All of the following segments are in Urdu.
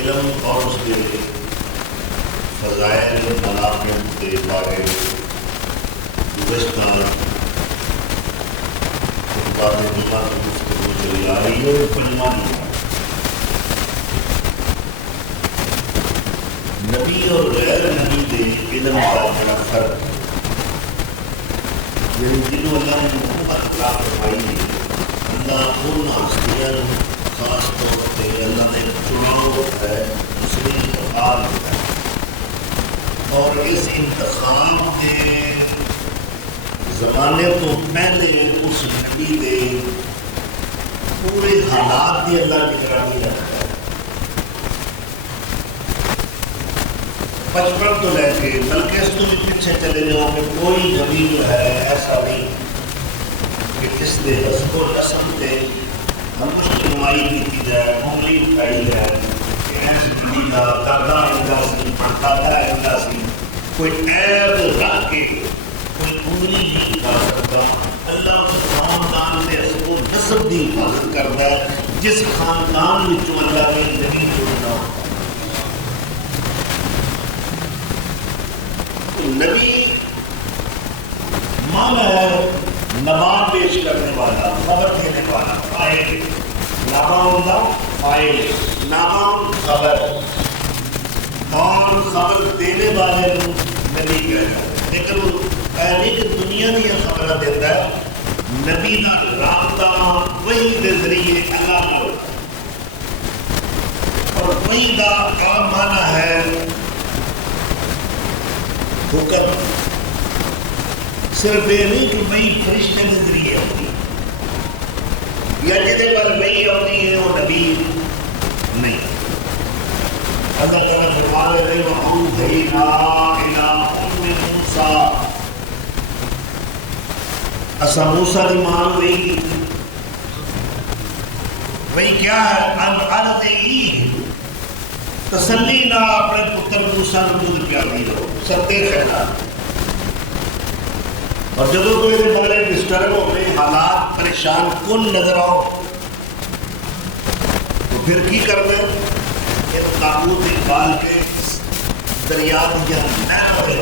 علم اور اس کے فضائل مناقب کے بارے گزشتہ خطبات جمعہ کی گفتگو چلی آ رہی ہے. نبی اور غیر نبی کے علم کا بڑا فرق یعنی جنہوں اللہ نے محمد عطا فرمائی ہے. اللہ ان ہستیاں خاص طور پہ اللہ نے چناؤ ہے اس نے انتخاب ہے اور اس انتخاب کے زمانے تو پہلے اس نبی کے پورے حالات کی اللہ کی نگرانی رکھتا ہے. بچپن تو لے کے بلکہ اس کو بھی پیچھے چلے جاؤ کہ کوئی نبی جو ہے ایسا نہیں کہ جس نے حسب و رسم سے ہم کچھ نمائی کی جائے انگلی اٹھائی جائے کہ ایسے نبی کا دادا اندہ سی پردادا اندہ سی کوئی عیب رکھ کے کوئی انگلی نہیں اٹھا سکتا. اللہ اس خاندان سے حسب و نسب کی حفاظت کرتا ہے جس خاندان میں جو اللہ نے نبی چننا. نبی مانا ہے نبات پیش کرنے والا، خبر دینے والا، فائل. نبا ہوتا فائل، نبا خبر. کون خبر دینے والے نبی کہتا ہے لیکن وہ پہلی کہ دنیا دیا خبر دیتا ہے. نبی کا رابطہ وہی کے ذریعے اللہ نہ ہوتا اور وہی کا عام مانا ہے حکم. صرف یہ نہیں کہ وہی فرشتے کے ذریعے ہوتی یا جدے پر وہی ہوتی ہے وہ نبی نہیں. اللہ تعالیٰ فرمانے رہی وَأَوْحَيْنَا إِلَىٰ أُمِّ مُوسَىٰ. اسا موسیٰ کی ماں وہی کی وہی کیا ہے ان ارضی تسلی نہ اپنے پتر موسیٰ نے دودھ پیالی ہو ستے خیرات. اور جب کوئی بارے ڈسٹرب ہو گئے حالات پریشان کن نظر آؤ تو پھر کی کرنا ہے ایک تابوت اقبال کے دریا دیا نہرے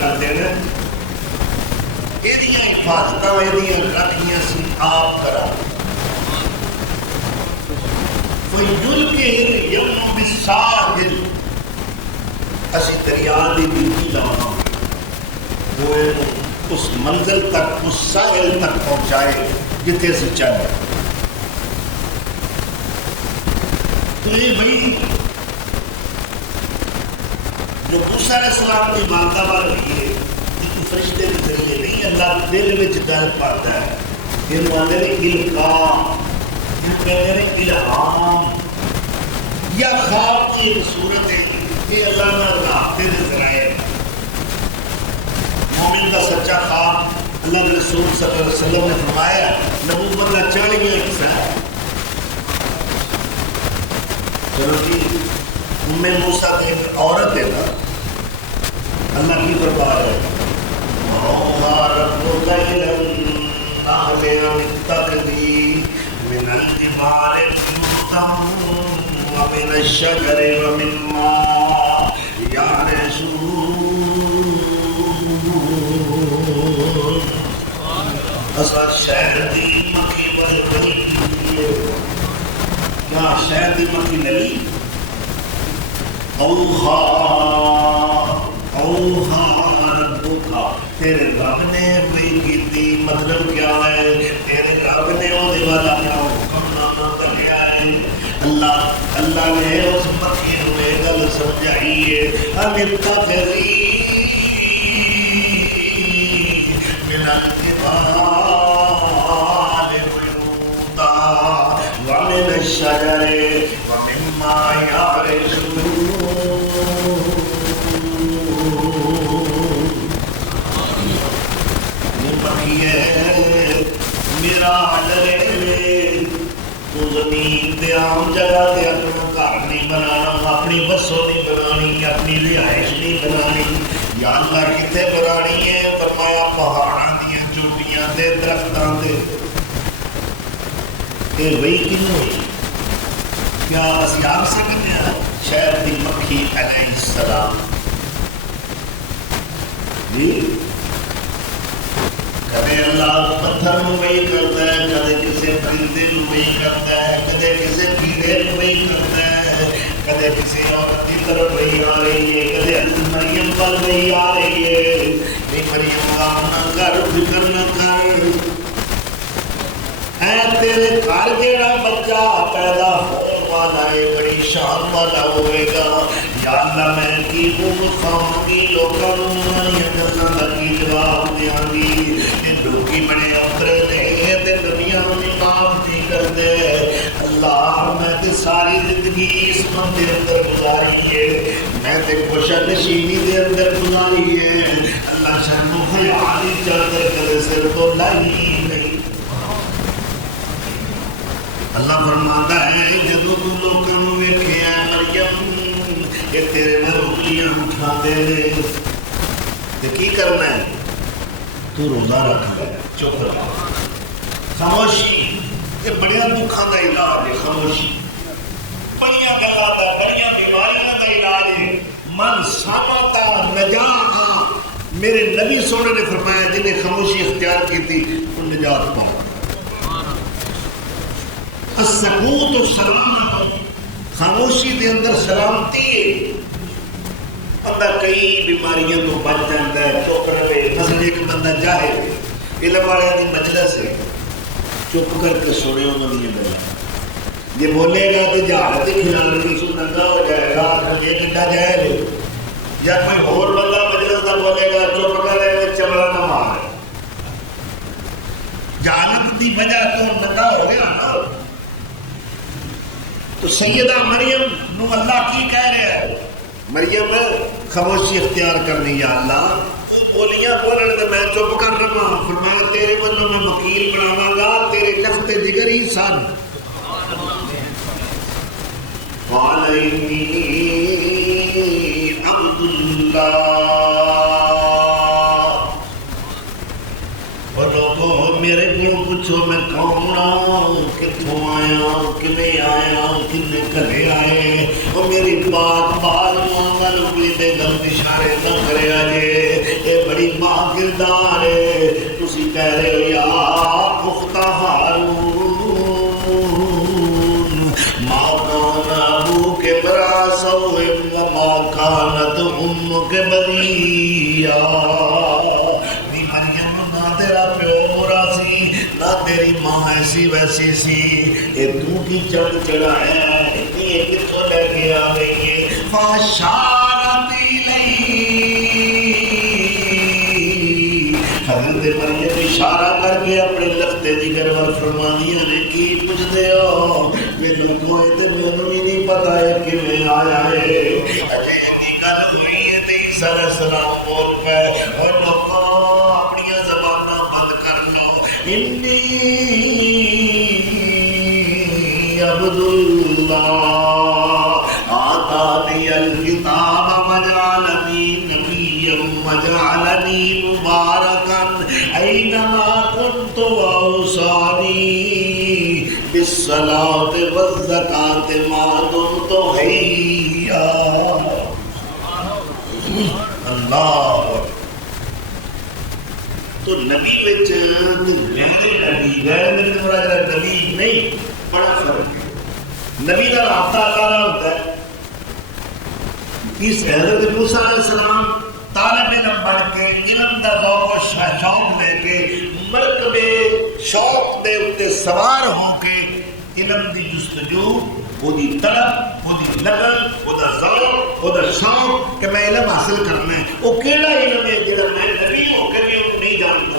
کر دینا یہ حفاظتہ یہ رکھیاں سی آپ کرا. فَيُلْقِهِ الْيَوْمَ بِالسَّاحِلِ. اسی دریا دی بیوٹی لانا وہ اس منزل تک اس ساحل تک پہنچائے جتنے سے چاہے. تو یہ وہی جو موسیٰ علیہ السلام کی مرتبہ رہی ہے کہ فرشتے کے ذریعے نہیں اللہ دل میں ڈر پاتا ہے. یہ مانے القام الہام یا خواب کی ایک صورت ہے کہ اللہ نے رابطے کے ذرائع. مومن کا سچا خواب اللہ کے رسول صلی اللہ علیہ وسلم نے فرمایا نبوت کا 40واں حصہ ہے. چلو جی ام موسیٰ کی عورت ہے نا اللہ کی دربار ہے وَأَوْحَىٰ رَبُّكَ إِلَى النَّحْلِ أَنِ اتَّخِذِي مِنَ الْجِبَالِ بُيُوتًا وَمِنَ الشَّجَرِ وَمِمَّا يَعْرِشُونَ. اصل شہر دی مکھی بڑی بڑی کیا شہر دی مکھی نلی اوہا ربک تیرے رب نے بھی کیتی. مطلب کیا ہے تیرے رب نے وہ والا کیا حکم نامہ کریا ہے. اللہ نے اس مکھی کو یہ گل سمجھائی ہے ہم اتخذی من الجبال شاہ ڈرے تو زمین دے عام جگہ تے اپنا گھر نہیں بنانا، اپنی بسوں نہیں بنانی، اپنی رہائش نہیں بنانی، یا اللہ کتے بنانی ہے؟ فرمایا پہاڑاں دیاں چوٹیاں تے درختاں تے۔ یہ وہی کیوں ہوئی؟ کیا اسی آپ سے بنیا شہر دی مکھی علیہ السلام؟ جی کدے اللہ پتھر نو وہی کرتا ہے، کدے کسی پرندے نو وہی کرتا ہے، کدے کسی کیڑے نو وہی کرتا ہے، کدے کسی عورت کی طرف وہی آ رہی ہے، کدے مریم پر وہی آ رہی ہے۔ مریم غم نہ کر، فکر نہ کر، اے تیرے گھر جیڑا بچہ پیدا ہونے والا ہے بڑی شان والا ہوئے گا۔ یا اللہ میں کی کھاؤں گی، لوگوں نے گلاں دا کی جواب دیاں گی؟ لوکی بڑے افطرے نے تے نبیاں نے معاف نہیں کرتے۔ اللہ میں تے ساری زندگی اس من دے اندر گزاری ہے، میں تے خوشا نشینی دے اندر گزاری ہے۔ اللہ شرم و خیالی چادر کدے سر تو لائی نہیں۔ اللہ فرماتا ہے جدو تو لوگوں نے ویکھیا مریم کہ تیرے نال روٹیاں اٹھا دے تے کی کرنا ہے؟ تو روزہ رکھ لے، چپ رہ، خاموشی۔ یہ بڑے دکھاں دا علاج ہے خاموشی، بڑیاں گلاں دا، بڑیاں بیماریاں دا علاج ہے۔ من سامتا نجاحا، میرے نبی سونے نے فرمایا جنہیں خاموشی اختیار کی تھی وہ نجات پاؤ۔ السکوت و سلام، خاموشی دے اندر سلامتی ہے، بندہ کئی بیماریاں تو بچ جاتا ہے، چپ رہے۔ مثلا ایک بندہ جاہل علم والے دی مجلس ہے، چپ کر کے سنے انہوں نے بولا، یہ بولے گا تو جہالت کے خیال کی سننا ہو جائے گا، یہ کنڈا جاہل ہے۔ یا کوئی اور بندہ مجلس کا بولے گا چپ کر رہے چمڑا نہ مارے، جہالت کی وجہ تو ننگا ہو گیا نا۔ تو سیدہ مریم نو اللہ کی کہہ رہا ہے؟ مریم خاموشی اختیار کرنی، یا اللہ بولیاں بولن تے میں چپ کر رہا۔ فرمایا تیرے والوں میں وکیل بناواں گا تیرے تخت جگر ہی سن۔ قال انی عبد اللہ، لوگوں میرے کیوں پوچھو میں کون ہوں، کتوں آیا، کنے آیا، کنے گھرے آئے، وہ میری بات بات مانگل اگلی دے گل اشارے نہ کرے آجے، یہ بڑی ماں کردار ہے۔ تسی کہہ رہے ہو یا پختہ ہارون، ماں کان ابوک براسو وما کانت امک بغیا۔ نہ تیری ماں ایسی ویسی سی، یہ تو کی چڑھ چڑھایا ہے، یہ کتوں لے کے آ گئی ہے؟ فاشارت الیہ، حضرت مریم اشارہ کر کے اپنے لخت جگر ور فرما دیا نے کی پوچھ دے ہو؟ میرے کوئی تے میرے بھی نہیں پتا ہے کہ میں آیا ہے۔ اجے کی گل ہوئی ہے تے عیسیٰ علیہ السلام بول پے اور لوگوں اپنی زباناں بند کر لو، انی عبد اللہ آتانی الکتاب وجعلنی نبیا وجعلنی مبارکا اینما کنت واوصانی بالصلاۃ والزکاۃ ما دمت حیا۔ اللہ تو نبی وچ غیر نبی نہیں، بڑا فرق ہے۔ نبی کا رابطہ اللہ ہوتا ہے۔ اس حضرت موسیٰ علیہ السلام طالب علم بن کے علم دا ذوق و شوق لے کے مرکبے شوق دے اتے سوار ہو کے علم دی جستجو، وہ دی طلب، وہ دی لگن، وہ دا ذوق، وہ دا شوق کہ میں علم حاصل کرنا ہے۔ وہ کیڑا علم ہے جڑا میں نبی ہو کے بھی نہیں جانتا؟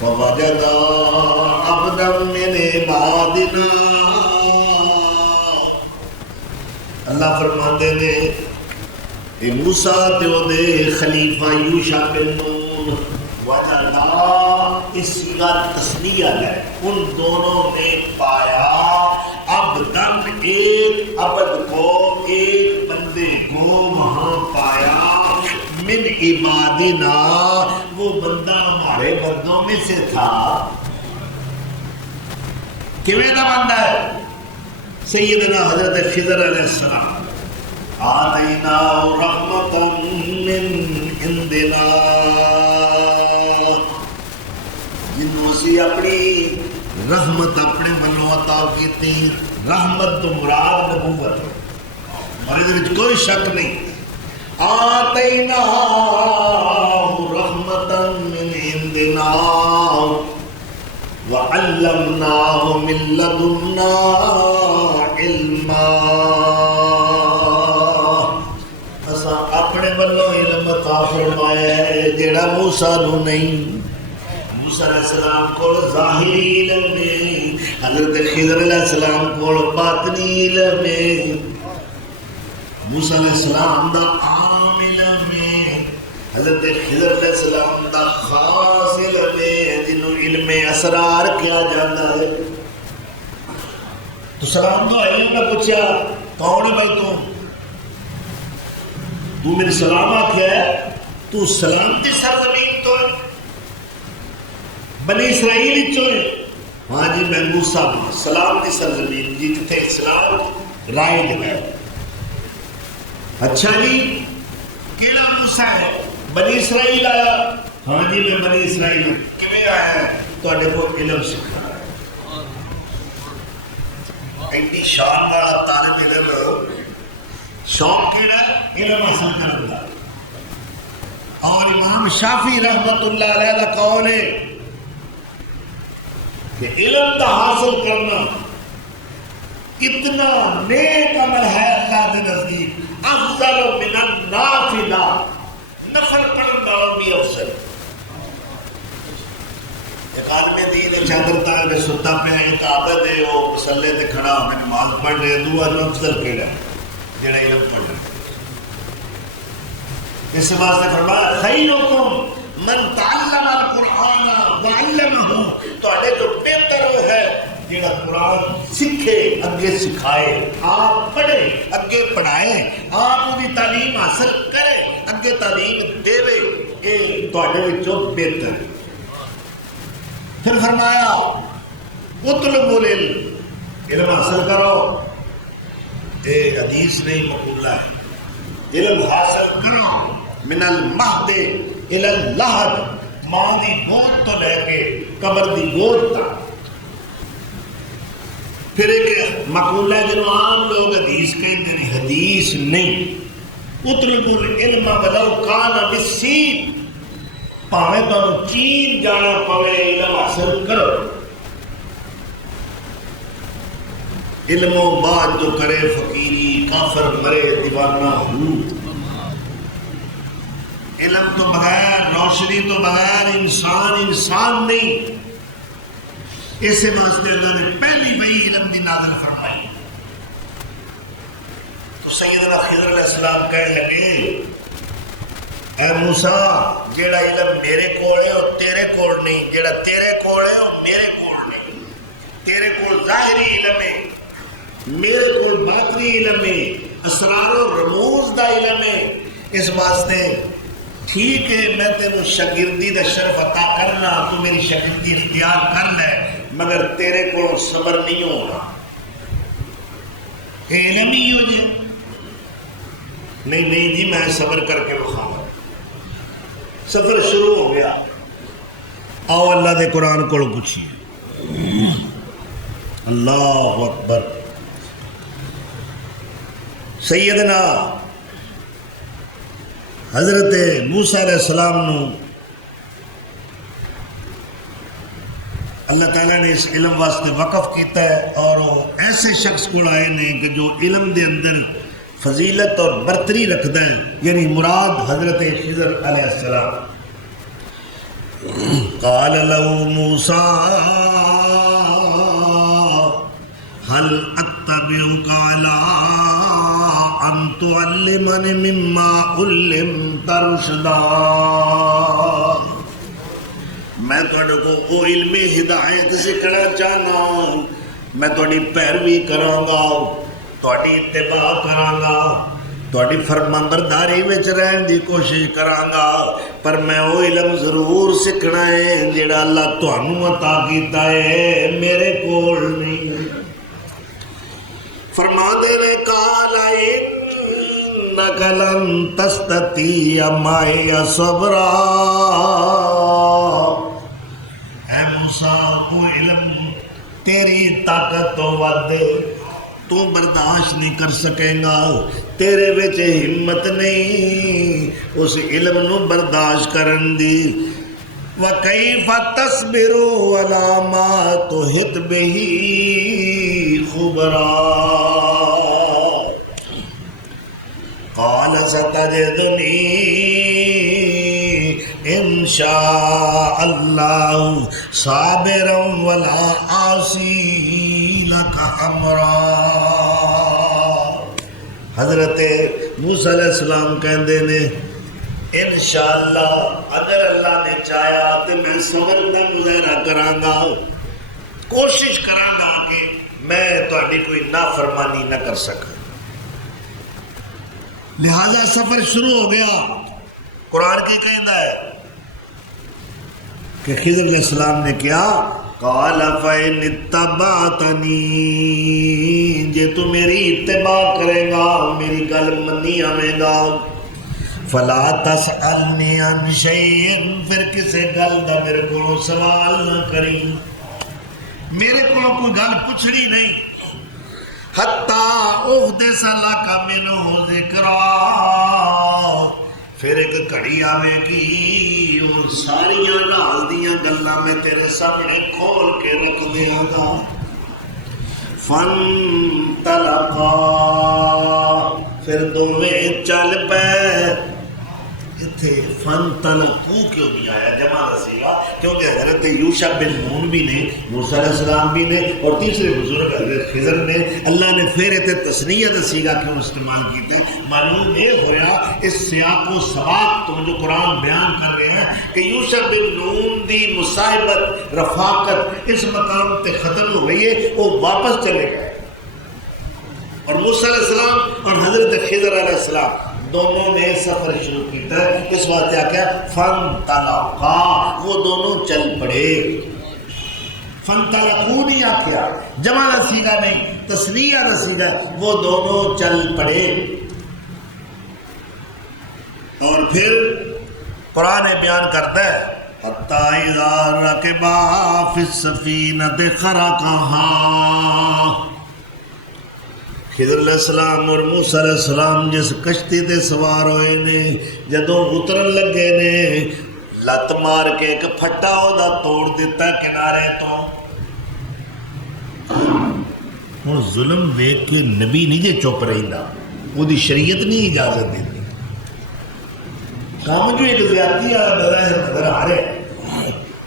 فوجد عبدا من عبادنا، اللہ فرماندے نے اے موسیٰ تے او دے خلیفہ یوشع بن نون وجدا اس صیغہ تسنیہ ہے، ان دونوں نے پایا عبدن، ایک عبد کو، ایک بندے کو وہاں پایا، من عبادنا، وہ بندہ ہمارے بندوں میں سے تھا۔ کیویں دا بندہ ہے؟ سیدنا حضرت خضر علیہ السلام، آتینا رحمتا من عندنا، جنہوں اسی اپنی رحمت اپنے منو عطا کیتی۔ رحمت تو مراد نبوت، ہمارے وچ کوئی شک نہیں۔ آتینا رحمتا من عندنا وعلمناه من لدنا علما، اسا اپنے بلوں علم عطا فرمایا ہے جڑا موسیٰ نو نہیں۔ موسیٰ علیہ السلام کو ظاہری علم ہے، حضرت خضر علیہ السلام کو باطنی علم ہے۔ موسیٰ علیہ السلام دا عام علم ہے، حضرت خضر علیہ السلام دا خاص علم ہے جنہوں علم اسرار کیا جاتا ہے۔ تو سلام تو علم نے پوچھا کون ہے بھائی تو میری سلام آکھیا ہے، تو سلامتی سرزمین تو ہے، بنی اسرائیل چو ہے؟ ہاں جی میں موسیٰ ہوں، سلامتی سرزمین جی جتنے اسلام رائے ہے۔ اچھا جی کیڑا موسیٰ ہے؟ بنی اسرائیل آیا؟ ہاں جی میں بنی اسرائیل ہوں۔ کیویں آیا ہے؟ تواڈے کو علم سکھا ہے۔ ایڈی شان والا طالب علم شوق کیڑا ہے؟ علم حاصل کرنے کا۔ اور امام شافعی رحمت اللہ علیہ کا قول ہے کہ علم کا حاصل کرنا اتنا نیک عمل ہے اللہ کے نزدیک، افضل من النافلہ، نفل پڑھن والوں بھی افضل۔ ایک آدمی دین چادر تاں کے ستا پہ ایک عابد ہے، وہ مصلے تے کھڑا ہو کے نماز پڑھ رہے، دعا جو افضل کیڑا ہے جڑا علم پڑھ رہا۔ اس واسطے فرمایا خیرکم من تعلم القرآن وعلمہ، تواڈے تو بہتر ہے جڑا قرآن سکھے اگے سکھائے، آپ پڑھے اگے پڑھائے، آپ دی تعلیم حاصل کرے اگے تعلیم دے، یہ تواڈے وچوں بہتر۔ پھر فرمایا اطلبوا العلم، علم حاصل کرو، یہ حدیث نہیں مقولہ ہے، علم حاصل کرو، من المہد الی اللحد، ماں دی گود تو لے کے قبر دی گود تک۔ پھر ایک مقولہ ہے جنہوں عام لوگ حدیث کہتے ہیں، حدیث نہیں، اطلبوا العلم ولو کان بالسین، پاویں تانوں چین جانا پوے علم حاصل کرو۔ علم و بعد جو کرے فقیری، کافر مرے دیوانہ ہو۔ علم تو بغیر، روشنی تو بغیر انسان نہیں۔ اسے واسطے اللہ نے پہلی وحی علم دی نازل فرمائی۔ تو سیدنا خضر علیہ السلام کہنے لگے اے موسیٰ جیڑا علم میرے کول ہے وہ تیرے کول نہیں، جیڑا تیرے کول ہے وہ میرے کول نہیں۔ تیرے کول ظاہری علم ہے، میرے کول باطنی علم ہے، اسرار و رموز دا علم ہے۔ اس واسطے ٹھیک ہے میں تینوں شاگردی دا شرف عطا کرنا، تو میری شاگردی اختیار کر لے، مگر تیرے کو صبر نہیں ہوگا۔ علم ہی ہو جائے نہیں جی میں صبر کر کے بخاؤں۔ سفر شروع ہو گیا، آؤ اللہ دے قرآن کو پوچھیے۔ اللہ اکبر۔ سیدنا حضرت موسیٰ علیہ السلام نو اللہ تعالیٰ نے اس علم واسطے وقف کیتا ہے، اور وہ ایسے شخص کو آئے نے کہ جو علم دے اندر فضیلت اور برتری رکھتا ہے، یعنی مراد حضرت خضر علیہ السلام۔ قال له موسیٰ هل اتبعك على ان تعلمني مما علمت رشدا، میں تھوڑے کو وہ علم ہدایت سکھنا چاہنا، میں تھوڑی پیروی کراں گا، تھوڑی اتباع کراں گا، تھوڑی فرمانبرداری وچ رہن دی کوشش کراں گا، پر میں وہ علم ضرور سکھنا ہے جڑا اللہ تانوں عطا کیتا ہے، میرے کول نہیں۔ فرما دے نے قال انک لن تستطیع معی صبرا، اے موسیٰ وہ علم تیری طاقت تو ود تو برداشت نہیں کر سکے گا، تیرے وچ ہمت نہیں اس علم نو برداشت کرن دی۔ وَكَيْفَ تَصْبِرُ عَلَى مَا تُحِطُ بِهِ خُبْرًا قَالَ سَتَجِدُنِي إِن شَاءَ اللَّهُ صَابِرًا وَلَا أَعْصِي لَكَ أَمْرًا۔ حضرت موسیٰ علیہ السلام کہندے نے انشاءاللہ اگر اللہ نے چاہیا تو میں صبر کا مظاہرہ کراں گا، کوشش کراں گا کہ میں تہاڈی کوئی نافرمانی نہ کر سکا۔ لہذا سفر شروع ہو گیا۔ قرآن کی کہندا ہے کہ خضر علیہ السلام نے کیا، قال فَإِنِ اتَّبَعْتَنِي، جے تو میری اتباع کرے گا، میری گل منی آویں گا، فَلَا تَسْأَلْنِي عَنْ شَيْءٍ، پھر کسے گل دا میرے کو سوال نہ کری، میرے کو کوئی گل پوچھنی نہیں، حَتَّى أُحْدِثَ لَكَ مِنْهُ ذِكْرًا، پھر ایک گھڑی آوے گی اور ساریاں راز دیاں گلاں میں تیرے سامنے کھول کے رکھ دیاں گا۔ فَانْطَلَقَا، پھر دونوں چل پے۔ اتھے فَانْطَلَقُوا کیوں نہیں آیا، جمع رسیگا، کیونکہ حضرت یوشع بن نون بھی نے، موسیٰ علیہ السلام بھی نے، اور تیسرے بزرگ حضرت خضر نے، اللہ نے پھر اتنے تثنیہ رسیگا کیوں استعمال کیتے ہیں؟ معلوم یہ ہویا اس سیاق و سباق تو جو قرآن بیان کر رہے ہیں کہ یوشع بن نون دی مصاحبت رفاقت اس مقام تے ختم ہو گئی ہے، وہ واپس چلے گئے، اور موسیٰ علیہ السلام اور حضرت خضر علیہ السلام دونوں نے سفر شروع کیا۔ اس بات کیا فَانْطَلَقَا، وہ دونوں چل پڑے۔ فَانْطَلَقُوا نہیں آکھیا، جمع رسیگا نہیں، تثنیہ رسیگا، وہ دونوں چل پڑے۔ اور پھر قرآن بیان کرتا ہے حَتَّى إِذَا رَكِبَا فِي السَّفِينَةِ خَرَقَهَا، خضر علیہ السلام اور موسیٰ علیہ السلام جس کشتی تے سوار ہوئے نے، جدوں اترن لگے نے، لت مار کے ایک پھٹا اودا توڑ دیتا کنارے تو۔ ہن ظلم ویکھ کے نبی نہیں جے چپ رہندا، وہ دی شریعت نہیں اجازت دیتی۔ کام جو ایک زیادتی نظر آ رہے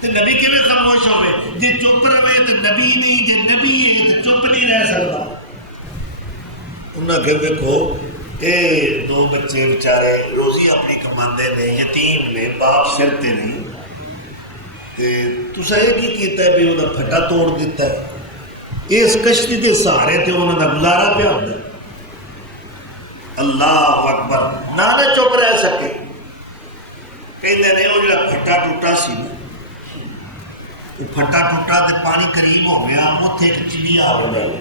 تے نبی کیویں خاموش ہوئے؟ جے چپ رہے تے نبی نہیں، جے نبی ہے تے چپ نہیں رہ سکتا۔ انہاں کہ دیکھو اے دو بچے بیچارے روزی اپنی کماندے نے، یتیم نے، باپ سر تے نہیں، تے تساں یہ کی کیتا ہے بھی انہاں پھٹا توڑ دیتا ہے؟ اس کشتی دے سہارے تے انہاں دا گزارا پیا ہوندا۔ اللہ اکبر، نہ چپ رہ سکے، کہندے نے وہ جڑا پھٹا ٹوٹا سی نا، وہ پھٹا ٹوٹا تے پانی قریب ہو گیا، اوتھے ایک چڑیا آ گئی،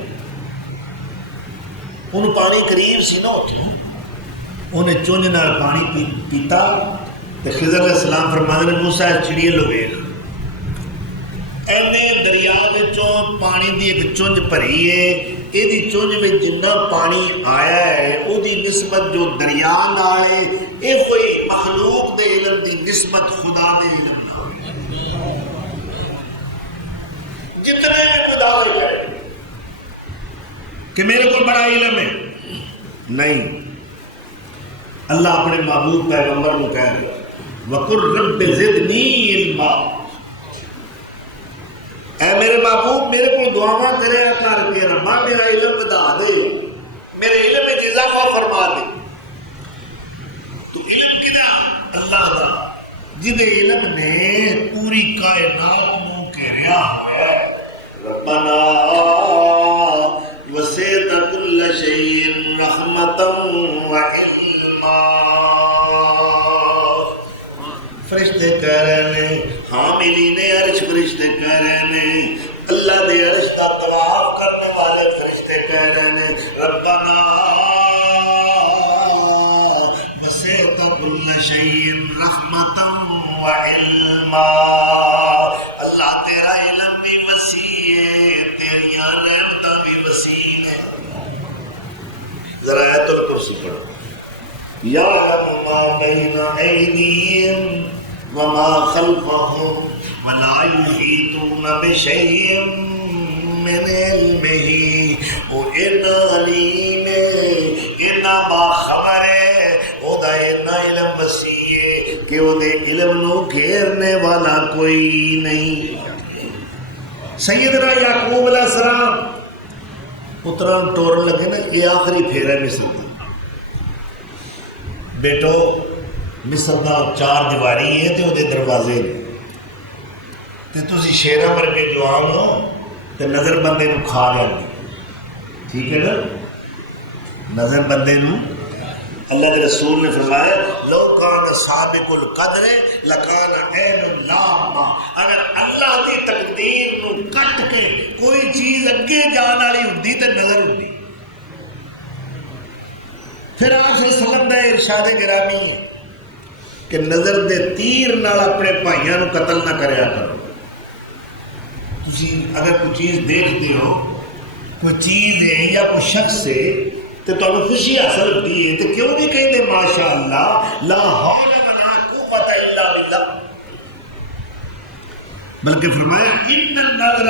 انہوں پانی قریب سی نا، انہیں چونج نال پانی پیتا، تو خضر علیہ السلام فرماتے ہیں موسیٰ چڑیے لو ویکھ، اینے دریا وچوں پانی دی ایک چونج بھری ہے، یہ دی چونج میں جنہ پانی آیا ہے وہ دی نسبت جو دریا نال ہے، یہ کوئی مخلوق دے علم دی نسبت خدا دے علم نال، جتنے خدا دے کرے کہ میرے کو بڑا علم ہے نہیں۔ اللہ اپنے محبوب پیغمبر کو کہہ رہا وَقُلْ رَبِّ زِدْنِي عِلْمًا، اے میرے محبوب میرے کو دعاواں کرے کر کے ربا میرا علم بتا دے، میرے علم میں اضافہ فرما دے۔ تو علم کدا اللہ دا، جدے علم نے پوری کائنات کو گھیریا ہوا ہے. ربنا وسعت كل شيء رحمة وعلما. فرشتے کہہ رہے ہیں، حاملین عرش فرشتے کہہ رہے ہیں، اللہ دے عرش کا طواف کرنے والے فرشتے کہہ رہے ہیں، ربنا وسعت كل شيء رحمة وعلما. اللہ تیرا علم بھی وسیع ہے، تیریاں رحمتاں بھی وسیع ہیں. ذرا آیت الکرسی پڑھو. یعلم ما بین ایدیہم وما خلفہم ولا یحیطون بشیء من علمہ. وہ اتنا علیم ہے، اتنا باخبر ہے، وہ دا اتنا علم وسیع ہے کہ وہ دے علم نو گھیرنے والا کوئی نہیں. سیدنا یعقوب علیہ السلام پتران ٹورن لگے نا، یہ آخری پھیرا مصر دی. بیٹو مصر دا 4 دیواری ہے تے وہ دے دروازے نے تے تسی شیراں ورگے جو آؤ نا تے نظر بندے نو کھا جاندی. ٹھیک ہے نا؟ نظر بندے نو. اللہ کے رسول نے فرمایا لو کان سابق القدر لکان عین اللامہ. اگر اللہ دی تقدیر نو کٹ کے کوئی چیز اگے جان والی ہوندی تے نظر ہوندی. پھر آپ صلی اللہ علیہ وسلم دا ارشاد گرامی ہے کہ نظر دے تیر نال اپنے بھائیاں نو قتل نہ کریا کرو. تسی اگر کوئی چیز دیکھتے ہو، کوئی چیز ہے یا کوئی شخص ہے تو تمہیں خوشی حاصل ہوتی ہے تو کیوں نہیں کہتے ماشاء اللہ لا حول ولا قوت الا باللہ. بلکہ فرمایا ان النظر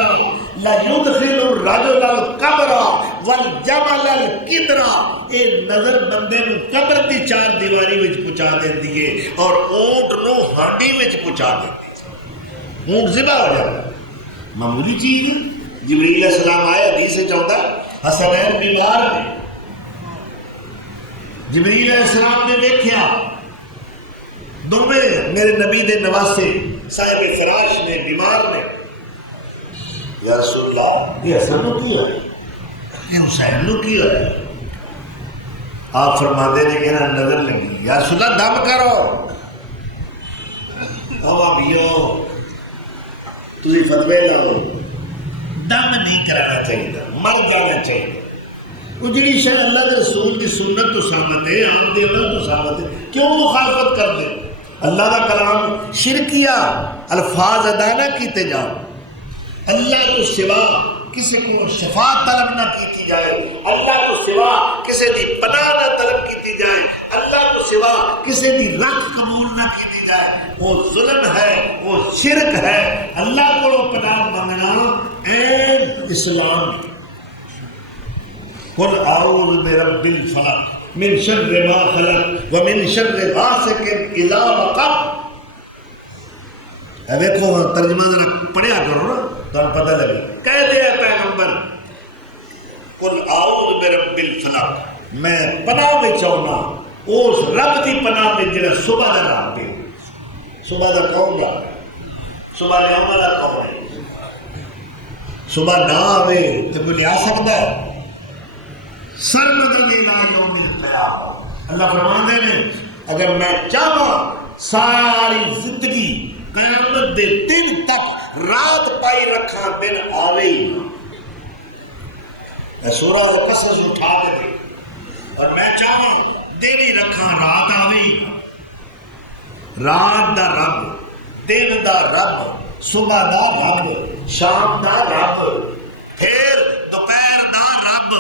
لا يدخل الرجل القبر والجبل القدر. اے نظر بندے نو قبر دی 4 دیواری وچ پہنچا دیندی ہے اور اونٹ نو ہانڈی وچ پہنچا دیندی ہے. اونٹ ذبح ہو جاتا، معمولی چیز. جبریل علیہ السلام آئے، حدیث سے چاہتا حسنین بیمار نے، جبریل علیہ السلام نے دیکھیا دونوں میرے نبی دے نواسے صاحب فراش نے، بیمار نے. یا رسول اللہ یہ حسن نو کی ہے، یہ حسین نو کی ہے. آپ فرما دے کہ نا نظر لگی. یا رسول اللہ دم کرو. او ابھیو تھی فتوے لاؤ، دم نہیں کرانا چاہیے، مر جانا چاہیے. وہ جڑی شاید اللہ کے رسول کی سنت تو ثابت ہے، عام دے اللہ تو ثابت ہے، کیوں مخالفت کر دے؟ اللہ کا کلام شرکیہ الفاظ ادا نہ کیتے جاؤ. اللہ تو سوا کسی کو شفاعت طلب نہ کیتی جائے، اللہ تو سوا کسی دی پناہ نہ طلب کیتی جائے، اللہ تو سوا کسی دی رد قبول نہ کیتی جائے. وہ ظلم ہے، وہ شرک ہے. اللہ کو پناہ منگنا این اسلام. قل اعوذ برب الفلق من شر ما خلق ومن شر غاسق اذا وقب. دیکھو ترجمہ ذرا پڑھیا کرو نا تو پتہ لگے. کہہ دیا پیغمبر قل اعوذ برب الفلق، میں پناہ میں چاہنا اس رب کی پناہ میں جڑا صبح کا رات دے. صبح کا کون رات ہے؟ صبح نے والا کون ہے؟ صبح نہ آئے تو کوئی لیا سکتا ہے؟ سرمدی یوم القیامہ. اللہ فرماندے نے اگر میں چاہاں ساری زندگی قیامت دے دن تک رات پائی رکھا دن آوے ہی نہ. میں سورہ قصص اٹھا کے دے اور میں چاہاں دن ہی رکھا رات آوے ہی نہ. رات دا رب، دن دا رب، صبح دا رب، شام دا رب، پھر دوپہر دا رب،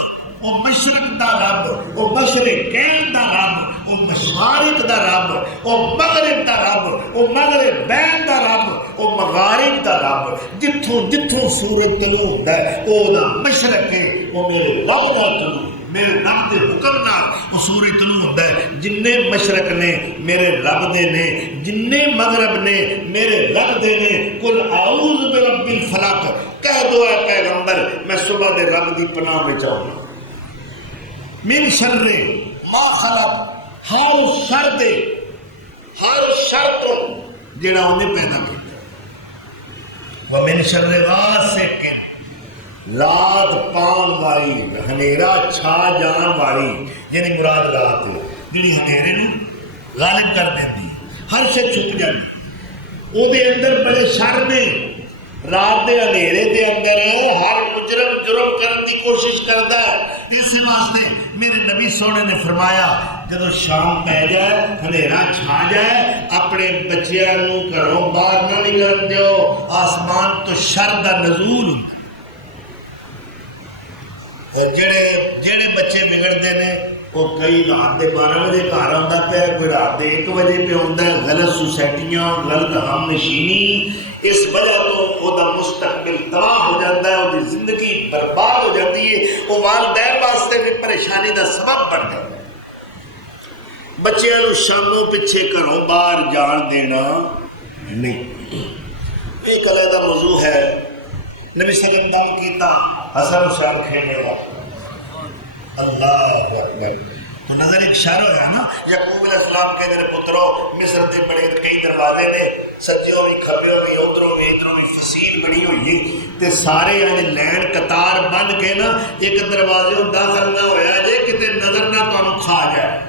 وہ مشرق دا رب، وہ مشرقین دا رب، وہ مشارق دا رب، وہ مغرب دا رب، وہ مغرب بین دا رب، وہ مغارب دا رب. جتھوں جتھوں سورج طلوع ہوتا ہے وہ دا مشرق ہے، وہ میرے رب دا طلوع، میرے رب دے حکم نال وہ سورج طلوع ہوتا ہے. جننے مشرق نے میرے رب دے نے، جننے مغرب نے میرے رب دے نے. قل اعوذ برب الفلق، کہہ دو اے پیغمبر میں صبح دے رب دی پناہ میں چاہوں. من شر ما خلق، ہر شر دے، ہر شر تو جڑا انہیں پیدا کیا وَمِن شَرِّ غَاسِقٍ رات پاؤن والی ہنیرا چھا جان والی یعنی مراد رات جڑی ہنیرے نو غالب کر دیتی ہر شے چھپ جاتی او دے اندر بڑے شر نے رات دے اندھیرے دے اندر ہر مجرم جرم کرنے کی کوشش کرتا ہے اس واسطے میرے نبی سونے نے فرمایا جدو شام پہ جائے ہنیرا چھا جائے اپنے بچیاں نو گھروں باہر نہ نکلن دیو آسمان تو شر دا نزول جڑے بچے بگڑتے ہیں وہ کئی رات کے 12 بجے گھر آتا پیا کوئی رات کے 1 بجے پہ آتا ہے غلط سوسائٹیاں غلط ہم نشینی اس وجہ تو وہ مستقبل تباہ ہو جاتا ہے وہ زندگی برباد ہو جاتی ہے وہ والدین واسطے بھی پریشانی کا سبب بن جاتا ہے بچیاں نو شاموں پیچھے گھروں باہر جان دینا نہیں ایک علیحدہ موضوع ہے نبی صلی اللہ علیہ وسلم کیتا حسن شام کھیلنے والا اللہ اکبر تو نظر ایک اشارہ ہے نا یعقوب علیہ السلام کے میرے پتروں مصر کے بڑے کئی دروازے نے سجیوں بھی کھبیوں بھی ادھروں بھی ادھروں بھی فصیل بنی ہوئی تے سارے یعنی لین قطار بن کے نا ایک دروازے داخل نہ ہویا جے کتے نظر نہ تانوں کھا جائے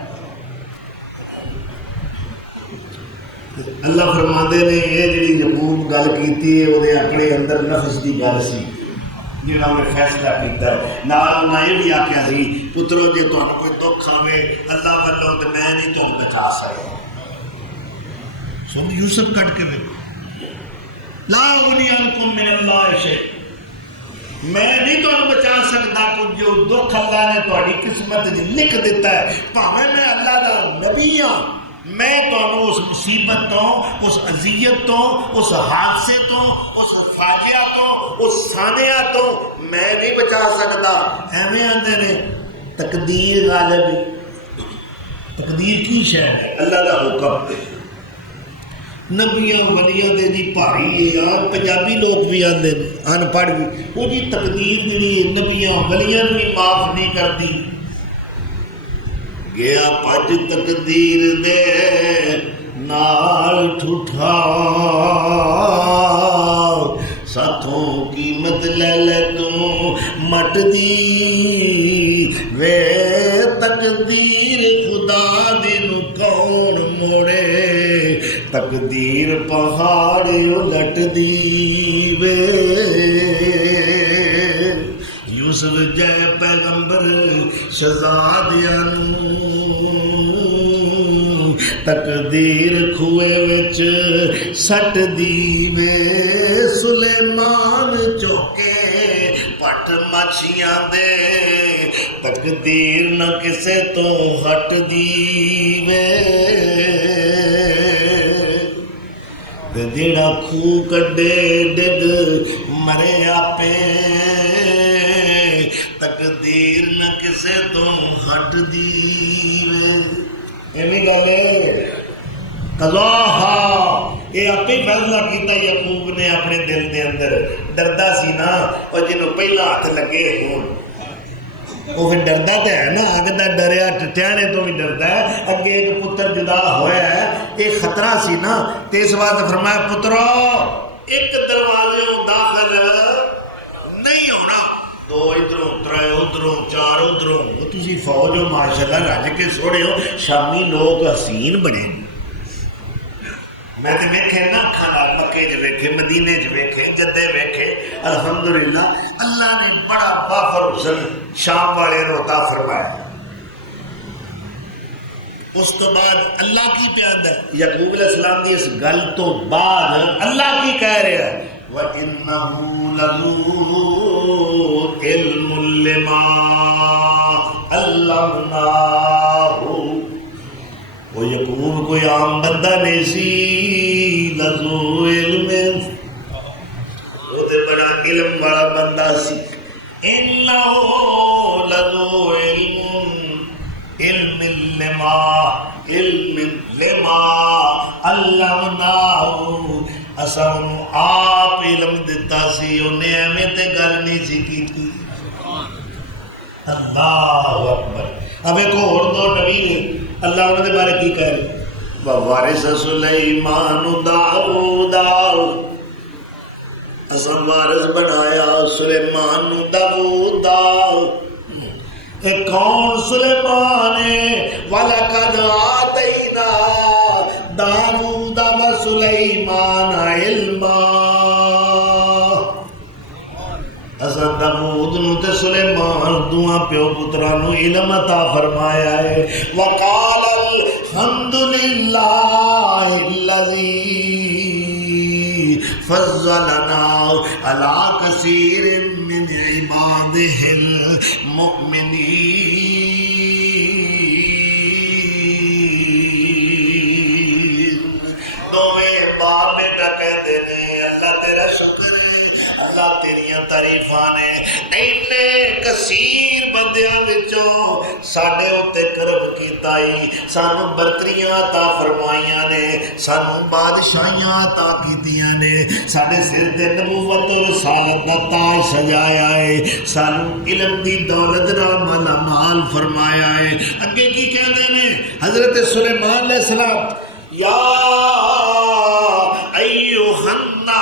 اللہ فرماندے نے یہ جڑی یعقوب گل کیتی ہے وہ اپنے اندر نفس دی گل سی جہاں میں فیصلہ کیتا ہے نال نہ یہ بھی آخیا سی پترو جی تمہیں کوئی دکھ آئے اللہ والوں تو میں نہیں تمہیں بچا سکتا سن یوسف کٹ کے دیکھو لا اغنی عنکم من اللہ شیء میں نہیں تمہیں بچا سکتا کچھ جو دکھ اللہ نے تمہاری قسمت لکھ دیتا ہے پاویں میں اللہ دا نبی ہاں میں تمہیں اس مصیبت تو اس اذیت تو اس حادثے تو اس فاجعہ تو اس سانحہ تو میں نہیں بچا سکتا ایویں آندے نے تقدیر غالب تقدیر کی شے ہے اللہ دا حکم نبیاں ولیاں دے دی بھاری ہے پنجابی لوگ بھی آندے نے ان پڑھ بھی وہ جی تقدیر جڑی نبیاں ولیاں بھی معاف نہیں کرتی گیا پج تقدیر دے نال ٹھٹھا ساتھوں قیمت لے لے تو مٹ دی وے تقدیر خدا دن کون موڑے تقدیر پہاڑ الٹ دی وے یوسف جے پیغمبر شہزادیاں تقدیر کھوئے وچ سٹ دیوے سلیمان چوکے پٹ مچھیاں دے تقدیر نہ کسے تو ہٹ دیوے جڑا کھو کڈے ڈگ مرے آپے تقدیر نہ کسے تو ہٹ دیوے ایویں گل قضاہا یہ آپ ہی فیصلہ کیتا یعقوب نے اپنے دل دے اندر ڈردا سی نا اور جنوں پہلا ہاتھ لگے ہون وہ پھر ڈردا تو ہے نا اگدا ڈریا ٹٹیانے تو بھی ڈردا ہے اگے ایک پتر جدا ہویا ہے ایک خطرہ سی نا تے اس واسطے فرمایا پترو ایک دروازے داخل نہیں ہونا دو ادھروں ترے ادھروں چار ادھروں تسی فوج ہو ماشاءاللہ رج کے سوڑے ہو شامی لوگ حسین بنے میں تو ویکھے نا کھانا مکے چ ویکھے مدینے چ ویکھے جدے ویکھے الحمدللہ اللہ نے بڑا وافر حسن شام والے نو عطا فرمایا اس تو بعد اللہ کی پیاد ہے یعقوب علیہ السلام کی اس گل تو بعد اللہ کی کہہ رہے ہیں وَإِنَّهُ لَذُو عِلْمٌ لِمَا عَلَّمْنَاهُ وہ یعقوب کوئی عام بندہ نہیں سی لذو علم وہ تے بڑا علم والا بندہ سی انہو لذو علم لما علمناہو اساں آپ علم دیتا سی انہیں ہمیں تے گل نہیں سی کی تھی اللہ اکبر اب ایک اور دو نبی نے اللہ انہوں نے بارے کی کہہ رہے ووارث سلیمان داؤد، اصل وارث بنایا سلیمان داؤد. کون سلیمان ہے؟ وَلَقَدْ آتَيْنَا دَاوُودَ وَسُلَيْمَانَ عِلْمًا. اصل داؤد نو تے سلیمان دوواں پیو پتراں نو علم عطا فرمایا ہے. وَقَالَ الْحَمْدُ لِلَّهِ الَّذِي فضلنا على كثير من عباده المؤمنين. دوویں باپ بیٹا کہندے نے اللہ تیرا شکر ہے، اللہ تیریاں تعریفاں نے، اینے کثیر بندیاں وچوں ساڈے اُتے کرم کیتا ہی، سانو برتریاں عطا فرمائیاں نے، سانو بادشاہیاں عطا کیتیاں نے، ساڈے سر تے نبوت و رسالت دا تاج سجایا ہے، سانو علم دی دولت نال مالا مال فرمایا ہے. اگے کی کہندے نے حضرت سلیمان علیہ السلام، یا ایھا الناس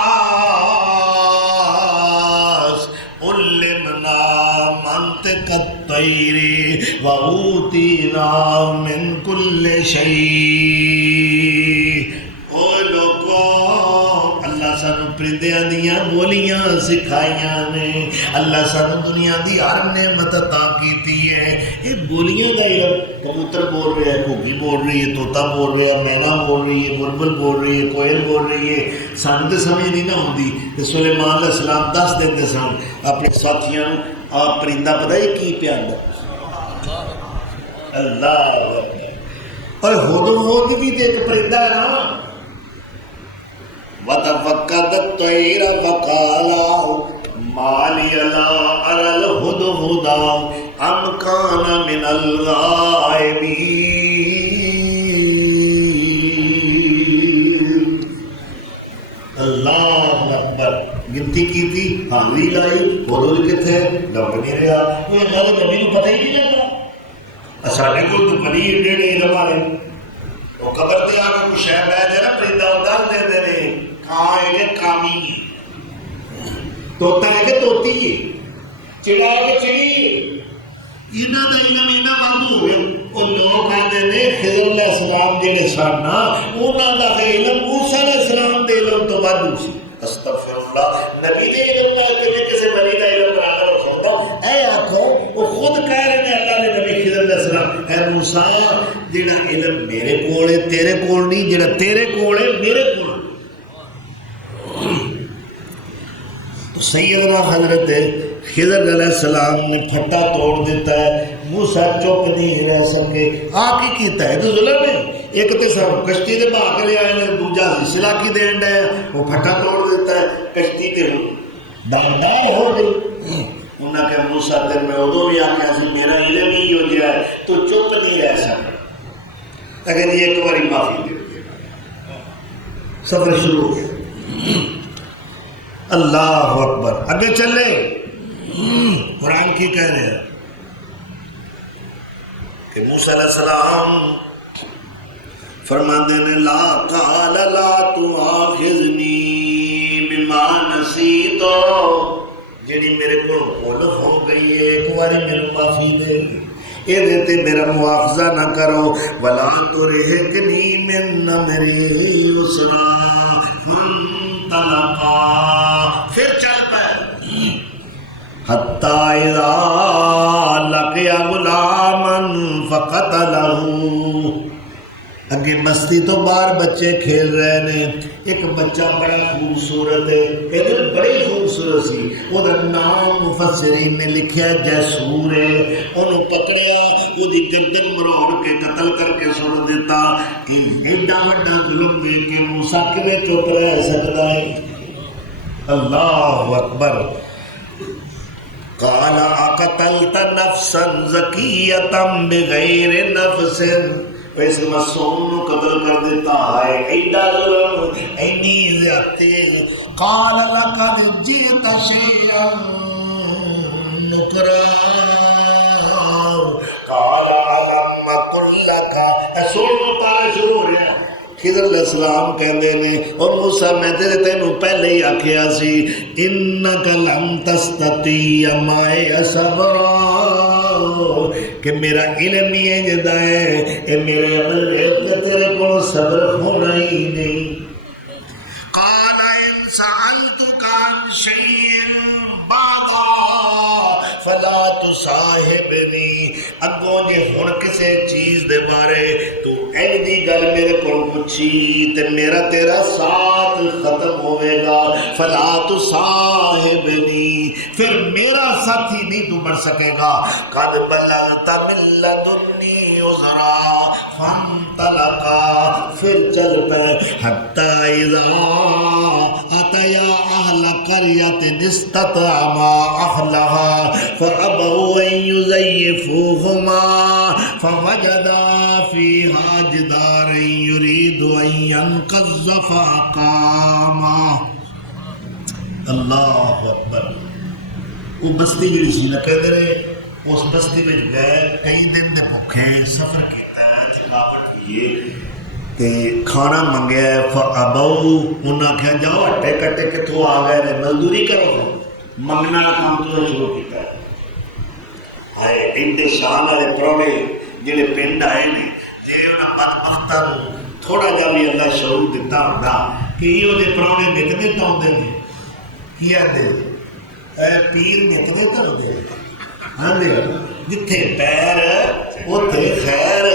علمنا منطق الطیر وأوتینا من کل شیء. او لوگو، اللہ سانو پرندیاں دیاں بولیاں سکھائیاں نے، اللہ سانو دنیا دی ہر نعمت عطا کیتی ہے. یہ بولیاں دا علم، کبوتر بول رہا ہے، گھوگی بول رہی ہے، طوطا بول رہا ہے، مینا بول رہی ہے، بلبل بول رہی ہے، کوئل بول رہی ہے، سانو تے سمجھ نہیں نہ ہوندی. تے سلیمان علیہ السلام دس دیندے سن اپنے ساتھیاں نوں، آپ پرندہ پتہ ہے کی پیاندا؟ اللہ اکبر. اور ہدہد بھی تے ایک پرندہ ہے نا. وَتَفَقَّدَ الطَّيْرَ فَقَالَ مَا لِيَ لَا أَرَى الْهُدْهُدَ أَمْ كَانَ مِنَ الْغَائِبِينَ. اللہ اکبر. گنتی کی تھی، حاضری لائی، ہدہد کتنے لب نہیں رہا. وہ اللہ کے نبی کو پتہ ہی نہیں لگا. ساڈے کول تو بڑی ایڈے ایڈے علم والے، وہ قبر تے آ کے کچھ شے بہ جائے نا، پرندہ دس دیندے نے، کاں ہے کہ کامی ہے، طوطا ہے کہ طوطی ہے، چڑا ہے کہ چڑی ہے. انہاں دا علم انہاں وانگو ہو گیا. وہ لوگ کہتے ہیں خضر علیہ السلام جڑے سن نا، انہاں دا علم موسیٰ علیہ السلام دے علم تو وادو سی. استغفر اللہ. نبی دے علم دا کسے ولی دا علم برابر ہو سکتا؟ اے آکھو وہ خود کہہ رہے ہیں اللہ نے نبی خضر علیہ السلام، اے موسیٰ جڑا علم میرے کول ہے تیرے کول نہیں، جڑا تیرے کول ہے میرے کول. تو سیدنا حضرت خضر علیہ السلام نے پھٹا توڑ دیتا ہے. موسیٰ چپ نہیں رہ سکے. آ کی کیتا ہے تو ظلم ہے. ایک تو سب کشتی دے بھا کے لے آئے نے، دوجا سلاکی دین ڈے، وہ پھٹا توڑ دیتا ہے. کشتی تے داندار ہو گئی. انہاں کہ موسیٰ تیر میں ادو بھی آکھیا سی میرا علم ہی ہو گیا ہے، تو چپ نہیں رہ سکتا. اگر یہ ایک باری معافی دے دیا. سفر شروع ہو گیا. اللہ اکبر. آگے چلے. قرآن کی کہہ رہے ہیں کہ موسیٰ علیہ السلام فرماندے نے لا قال لا تؤاخذنی بما نسیت، جیڑی میرے کو بھول ہو گئی ہے ایک باری میرے معافی دے، اے دیتے میرا مواخذہ نہ کرو. ولا ترہقنی من امری عسرا فانطلقا، پھر چل پائے. حتی اذا لقی غلاما فقتلہ. اگے بستی تو باہر بچے کھیل رہے نے. ایک بچہ بڑا خوبصورت ہے، کہتے بڑی خوبصورت سی. وہ نام مفسرین نے لکھیا جیسور ہے. انہوں پکڑیا، وہ دی گردن مروڑ کے قتل کر کے سن دیتا. ایڈا وڈا ظلم دے کے موسیٰ کیویں چپ رہ سکتا ہے؟ اللہ اکبر. قال اقتلت نفسا زکیۃ بغیر نفس، اس معصوم نو قتل کر دیتا ہے. ایڈا ظلم، اینی زیادتی. قال لقد جئت شیئا نکرا. قال الم قل لك، سن پارا شروع ہو رہا ہے. خضر علیہ السلام کہندے نے اور موسیٰ میں تینوں پہلے ہی آکھیا سی انک لن تستطیع معی صبرا کہ میرا علم ہی انجدا ہے اے میرے عمل ویکھ تیرے کو صبر ہونا ہی نہیں. قال ان سألتک عن شیء بعدا فلا تصاحبنی. اگوں جے ہن کسے چیز دے بارے تو این دی گل میرے کو پوچھی تے میرا تیرا ساتھ ختم ہوئے گا. فلا تصاحبنی پھر میرا ساتھی نہیں تو بن سکے گا. قد بلغت من لدنی عذرا فانطلقا پھر چل پے حتی اذا اتیا اہل قریۃ استطعما اہلها فابوا ان یضیفوہما فوجدا فیہا جدارا یرید ان ینقض فاقاما. اللہ اکبر. وہ بستی جڑی سی نہ کہندے نے اس بستی وچ گئے کئی دن دے بھوکے سفر کیتا تھکاوٹ کی کہ کھانا منگیا فابوا انہاں کہا جاؤ ہٹے کٹے کتھوں آ گئے نے مزدوری کرو منگنا کام تو شروع کیتا ہے. ہائے ایڈے شان والے پرونے جڑے پنڈ آئے نے جے انہاں بدبختاں نوں تھوڑا جا بھی اللہ شعور دتا ہوندا کہ یہ دے پرونے نکدے تو ہوندے نے کی آندے اے پیر نکدے کرو دے ہاں دے جتھے پیر اوتھے خیر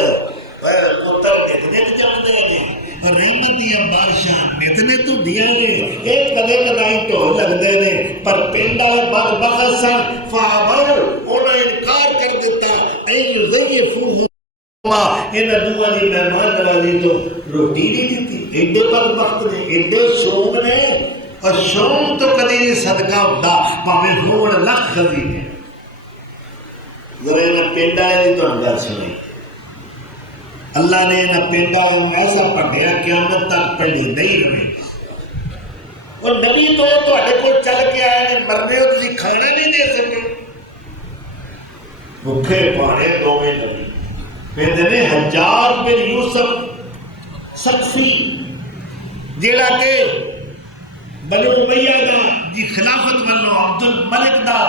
پتر نکدے جاندے نے رحمت دیا بارشاں نتنے تو دیا نے ایک کدے کدائی تو لگدے نے پر پنڈ والے بدبخت سن فابوا انہاں انکار کر دیتا اے یضیفوہما انہاں دوواں دی مہمان نوازی تو روٹی نہیں دیتی. ایڈے بدبخت نے ایڈے شوق نے اور شوق تو کدی نہیں صدقہ ہوتا پاویں ہون لکھ خزینے. ذرا انہاں پنڈ والے دی تہاڈی گل سنی اللہ نے انہاں پنڈا ایسا پڑھیا قیامت تک پڑھی نہیں رہے. اور نبی تو تہاڈے کول چل کے آئے نے مرنے ہو تسی کھانا نہیں دے سکے بھوکے پانے دوویں نبی. کہندے نے حجاج بن یوسف سقفی جیڑا کہ بنو امیہ دا جی خلافت والو عبد الملک دا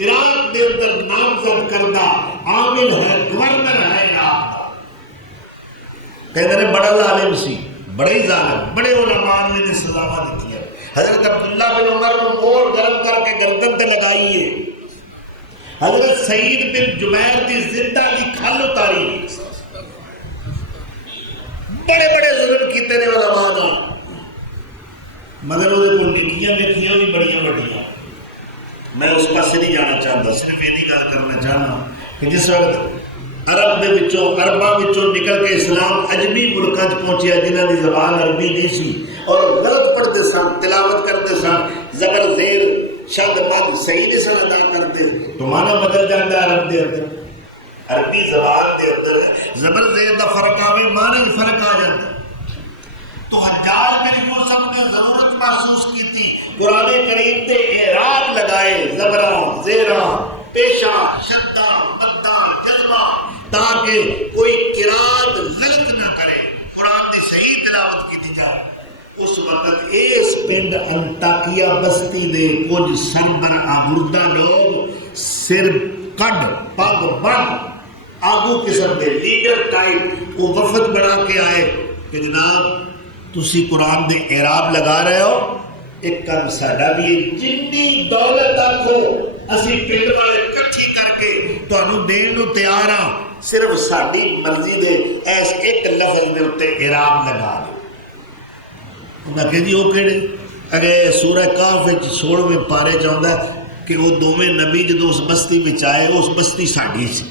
عراق دے اندر نامزد کردہ عامل ہے گورنر ہے عراق دا. کہتے ہیں بڑا ظالم سی بڑے ہی ظالم بڑے علماء نے سزاواں دیتی ہے. حضرت عبداللہ بن عمر کو مور گرم کر کے گردن تے لگائی ہے. حضرت سعید بن جبیر دی زندہ دی کھل اتاری. بڑے بڑے ظلم کیتے نے علماء نے مگر وہ نکیاں لکھیاں بھی بڑی بڑیاں. میں اس پاس نہیں جانا چاہتا صرف یہ گل کرنا چاہنا کہ جس وقت عرب دے وچوں عرباں وچوں نکل کے اسلام عجمی ملکاں چ پہنچیا جنہاں دی زبان عربی نہیں سی اور غلط پڑھتے سن تلاوت کرتے سن زبر زیر شد مد صحیح نہیں سن ادا کرتے تو معنی بدل جاتا ہے عرب دے اندر. عربی زبان دے اندر زبر زیر دا فرق آوے معنی فرق آ جاتا. تو حجاج بن یوسف نے ضرورت محسوس کی تھی قرآن کریم دے اعراب لگائے زبراں زیراں پیشاں شدہ مدہ جذبہ تاکہ کوئی قرات غلط نہ کرے قرآن دی صحیح تلاوت کی جائے. اس وقت اس پنڈ انطاکیہ بستی دے کچھ سربر آگردہ لوگ سر کڈ پگ بن آگو قسم دے لیڈر ٹائپ کو وفد بنا کے آئے کہ جناب تسی قرآن دے اعراب لگا رہے ہو ایک کم ساڈا بھی جنی دولت آکھو اسی پنڈ والے کٹھی کر کے تانوں دین نو تیار ہاں صرف ساڈی مرضی دے ایس ایک لفظ دے اوتے اعراب لگا دو. انہاں کہ جی وہ کہڑے اگر سورہ کہف وچ 16ویں پارے چ آندا کہ وہ دوویں نبی جدوں اس بستی وچ آئے اس بستی ساڈی سی.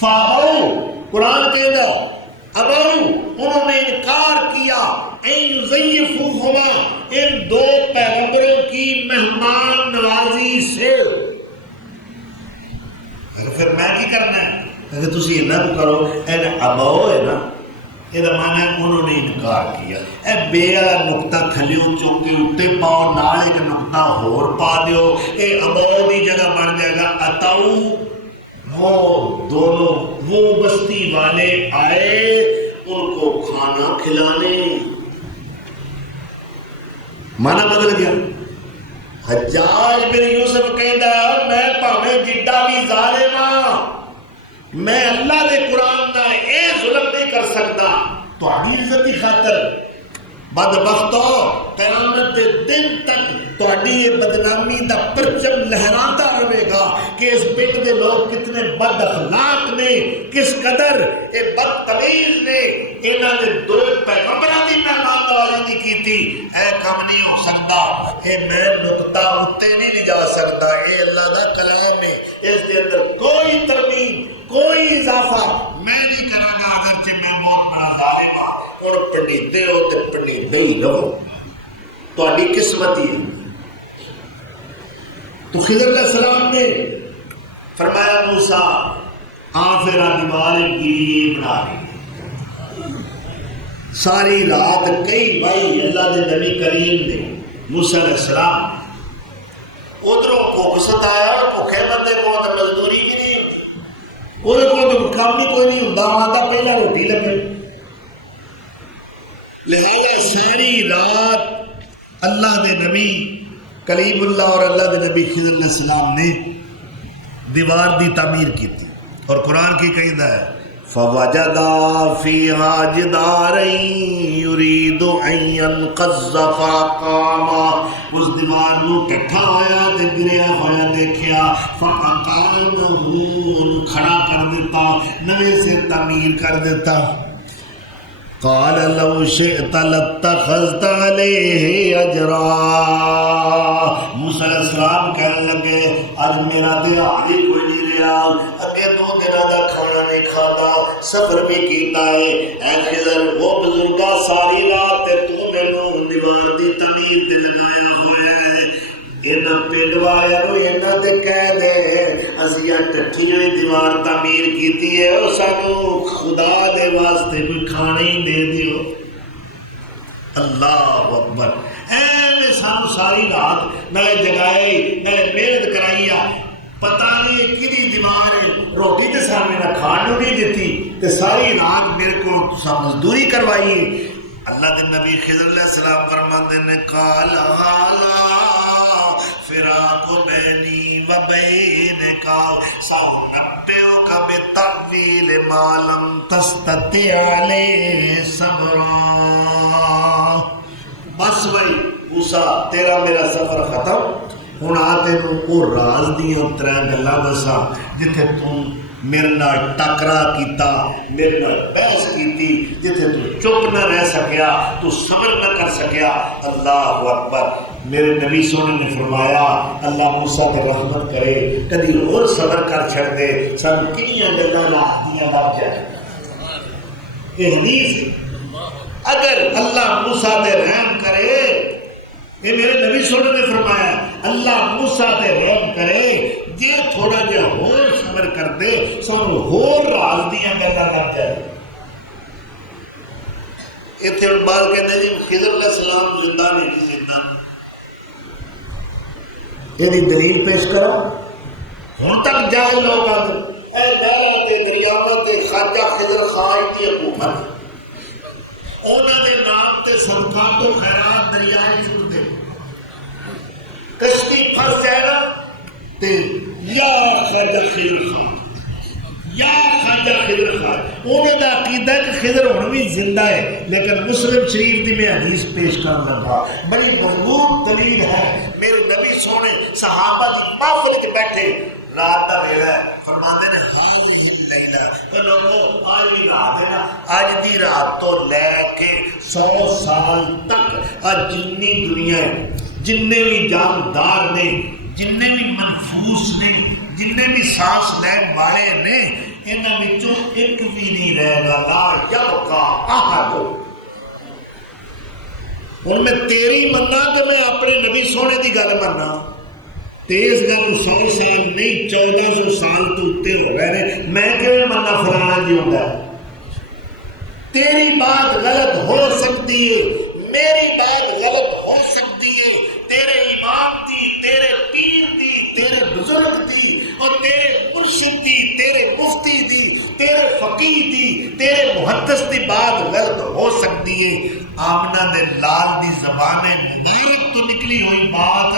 فابو قرآن کہندا ابو انہوں نے انکار کیا این یضیفوہما ان دو پیغمبروں کی مہمان نوازی سے. پھر میں کی کرنا ہے اگر تسی یہ نہ کرو این ابو ہے نا یہ معنی ہے انہوں نے انکار کیا. اے بے والا نقطہ کھلیوں چوک کے اٹھے پاؤ نال ایک نقطہ ہور پا دیو اے ابو دی جگہ بن جائے گا اتاؤ. وہ دونوں وہ بستی والے آئے ان کو کو کھانا کھلانے. مانا بدل گیا. حجاج بن یوسف کہندا میں بھاویں جڈا بھی ظالم ہاں میں اللہ دے قرآن دا اے ظلم نہیں کر سکتا. تہاڈی عزت دی خاطر بدبختو قیامت دے دن تک تہاڈی یہ بدنامی دا پرچم لہراتا رہے گا کہ اس پنڈ دے لوگ کتنے بد اخلاق نے, کس قدر یہ بدتمیز نے. انہاں نے 2 پیغمبراں دی مہمانداری نہیں کیتی. اے کم نہیں ہو سکتا, اے میں نقطہ اتے نہیں لے جا سکتا. اے اللہ دا کلام ہے, اس دے اندر کوئی ترمیم کوئی اضافہ میں نہیں کراں گا اگرچہ میں بہت بڑا ظالم ہاں. اور پنڈیتے ہو تو پنڈیتے ہی رہو, تہاڈی قسمت ہی ہے. تو خضر علیہ السلام نے فرمایا موسیٰ پھر دیوار گیری بنا لی. ساری رات کئی بھائی اللہ دے نبی کریم نے موسیٰ علیہ السلام ادھروں بھوک ستایا. بھوکے بندے کو تو مزدوری بھی نہیں ہوتی, وہ تو کام بھی کوئی نہیں ہوتا, آتا پہلا روٹی لگے. لہذا ساری رات اللہ دے نبی کلیم اللہ اور اللہ دے نبی خضر علیہ السلام نے دیوار دی تعمیر کی تھی. اور قرآن کی کہندہ ہے فَوَجَدَا فِيهَا جِدَارًا يُرِيدُ أَن يَنْقَضَّ فَأَقَامَ. اس دیوار نو ٹھٹھا ہویا تے گریا ہویا دیکھیا, فَأَقَامَهُ کھڑا کر دیتا, نوے سے تعمیر کر دیتا. قال لو شئت لاتخذت علیہ اجرا. موسیٰ علیہ السلام کہنے لگے آج میرا دیہات ہی کوئی نہیں رہا, اگے 2 دنوں کا کھانا نہیں کھانا, سفر بھی کیتا ہے. اے خضر وہ بزرگا ساری رات تو مینوں دیوار دی تعمیر تے لگایا ہوا ہے. انہاں پنڈ والوں نوں انہاں تے کہہ دے اسی ٹٹھیاں دیوار تعمیر کیتی ہے, او سانوں خدا دے واسطے کوئی کھانا ہی دے دیو. اللہ اکبر. ایویں سانوں ساری رات نالے جگائے نالے محنت کرائی, پتہ نہیں کدی دیوار روٹی کے سامنے نہ کھان نہیں دیتی تے ساری رات میرے کو مزدوری کروائی. اللہ کے نبی خضر علیہ السلام فرماتے ہیں قال فراق بینی و بینک سأنبئک بتأویل ما لم تستطع علیہ صبرا. بس بھائی موسیٰ تیرا میرا سفر ختم, ہوں آ تینوں وہ راز دیاں 3 گلاں دساں جتھے تم میرے نال ٹکرا کیتا, میرے نال بحث کیتی, جتھے تو چپ نہ رہ سکیا, تو صبر نہ کر سکیا. اللہ اکبر. میرے نبی سونے نے فرمایا اللہ موسیٰ تے رحمت کرے, کدی اور صبر کر چھڑ دے. سن کنیاں گلاں راہ دیاں لب جائے. یہ حدیث اگر اللہ موسیٰ تے رحم کرے, یہ میرے نبی سونے نے فرمایا اللہ موسیٰ تے رحم کرے, جے تھوڑا جہا ہور صبر کر دے سانوں ہور راز دیاں گلاں لگ جائے. اتنے بعد کہتے ہیں جی خضر علیہ السلام زندہ نہیں زندہ, یہ دلیل پیش کرو. ہوں تک جاہل لوگ آتے اے نہراں تے دریاواں تے خواجہ خضر خان دی حکومت, انہاں دے نام تے صدقات و خیرات دریا وچ دے, کشتی پھنس جائے نا تے یا خواجہ خضر خان یا خواجہ خضر خان. انہوں دا عقیدہ کہ خضر ہن بھی زندہ ہے, لیکن مسلم شریف دی میں حدیث پیش کرنے لگا, بڑی مضبوط دلیل ہے. میرے نبی سونے صحابہ دی محفل وچ بیٹھے, رات دا ویلا ہے, فرماندے نے ہاں لیلا کہ لوگوں آج بھی رات ہے نا, آج دی رات تو لے کے 100 سال تک آج جنی دنیا ہے, جننے بھی جاندار نے, جننے بھی منفوس نے, جننے بھی سانس لین والے نے, انہاں وچوں ایک بھی نہیں رہے گا لا یبقا احد. ہن میں تیری مننا کہ میں اپنے نبی سونے دی گل مننا, تیز گل 100 سال نہیں 1400 سال تو اتے ہو گئے نے, میں کیوں مننا فلانا جی ہوتا ہے. تیری بات غلط ہو سکتی ہے, میری بات غلط ہو سکتی ہے, تیرے امام دی, تیرے پیر دی, تیرے بزرگ دی, اور تیرے مرشد دی, تیرے مفتی دی, تیرے فقیہ دی تیرے محدث دی بات غلط ہو سکتی ہے، آمنہ دے لال دی زبان مبارک تو نکلی ہوئی بات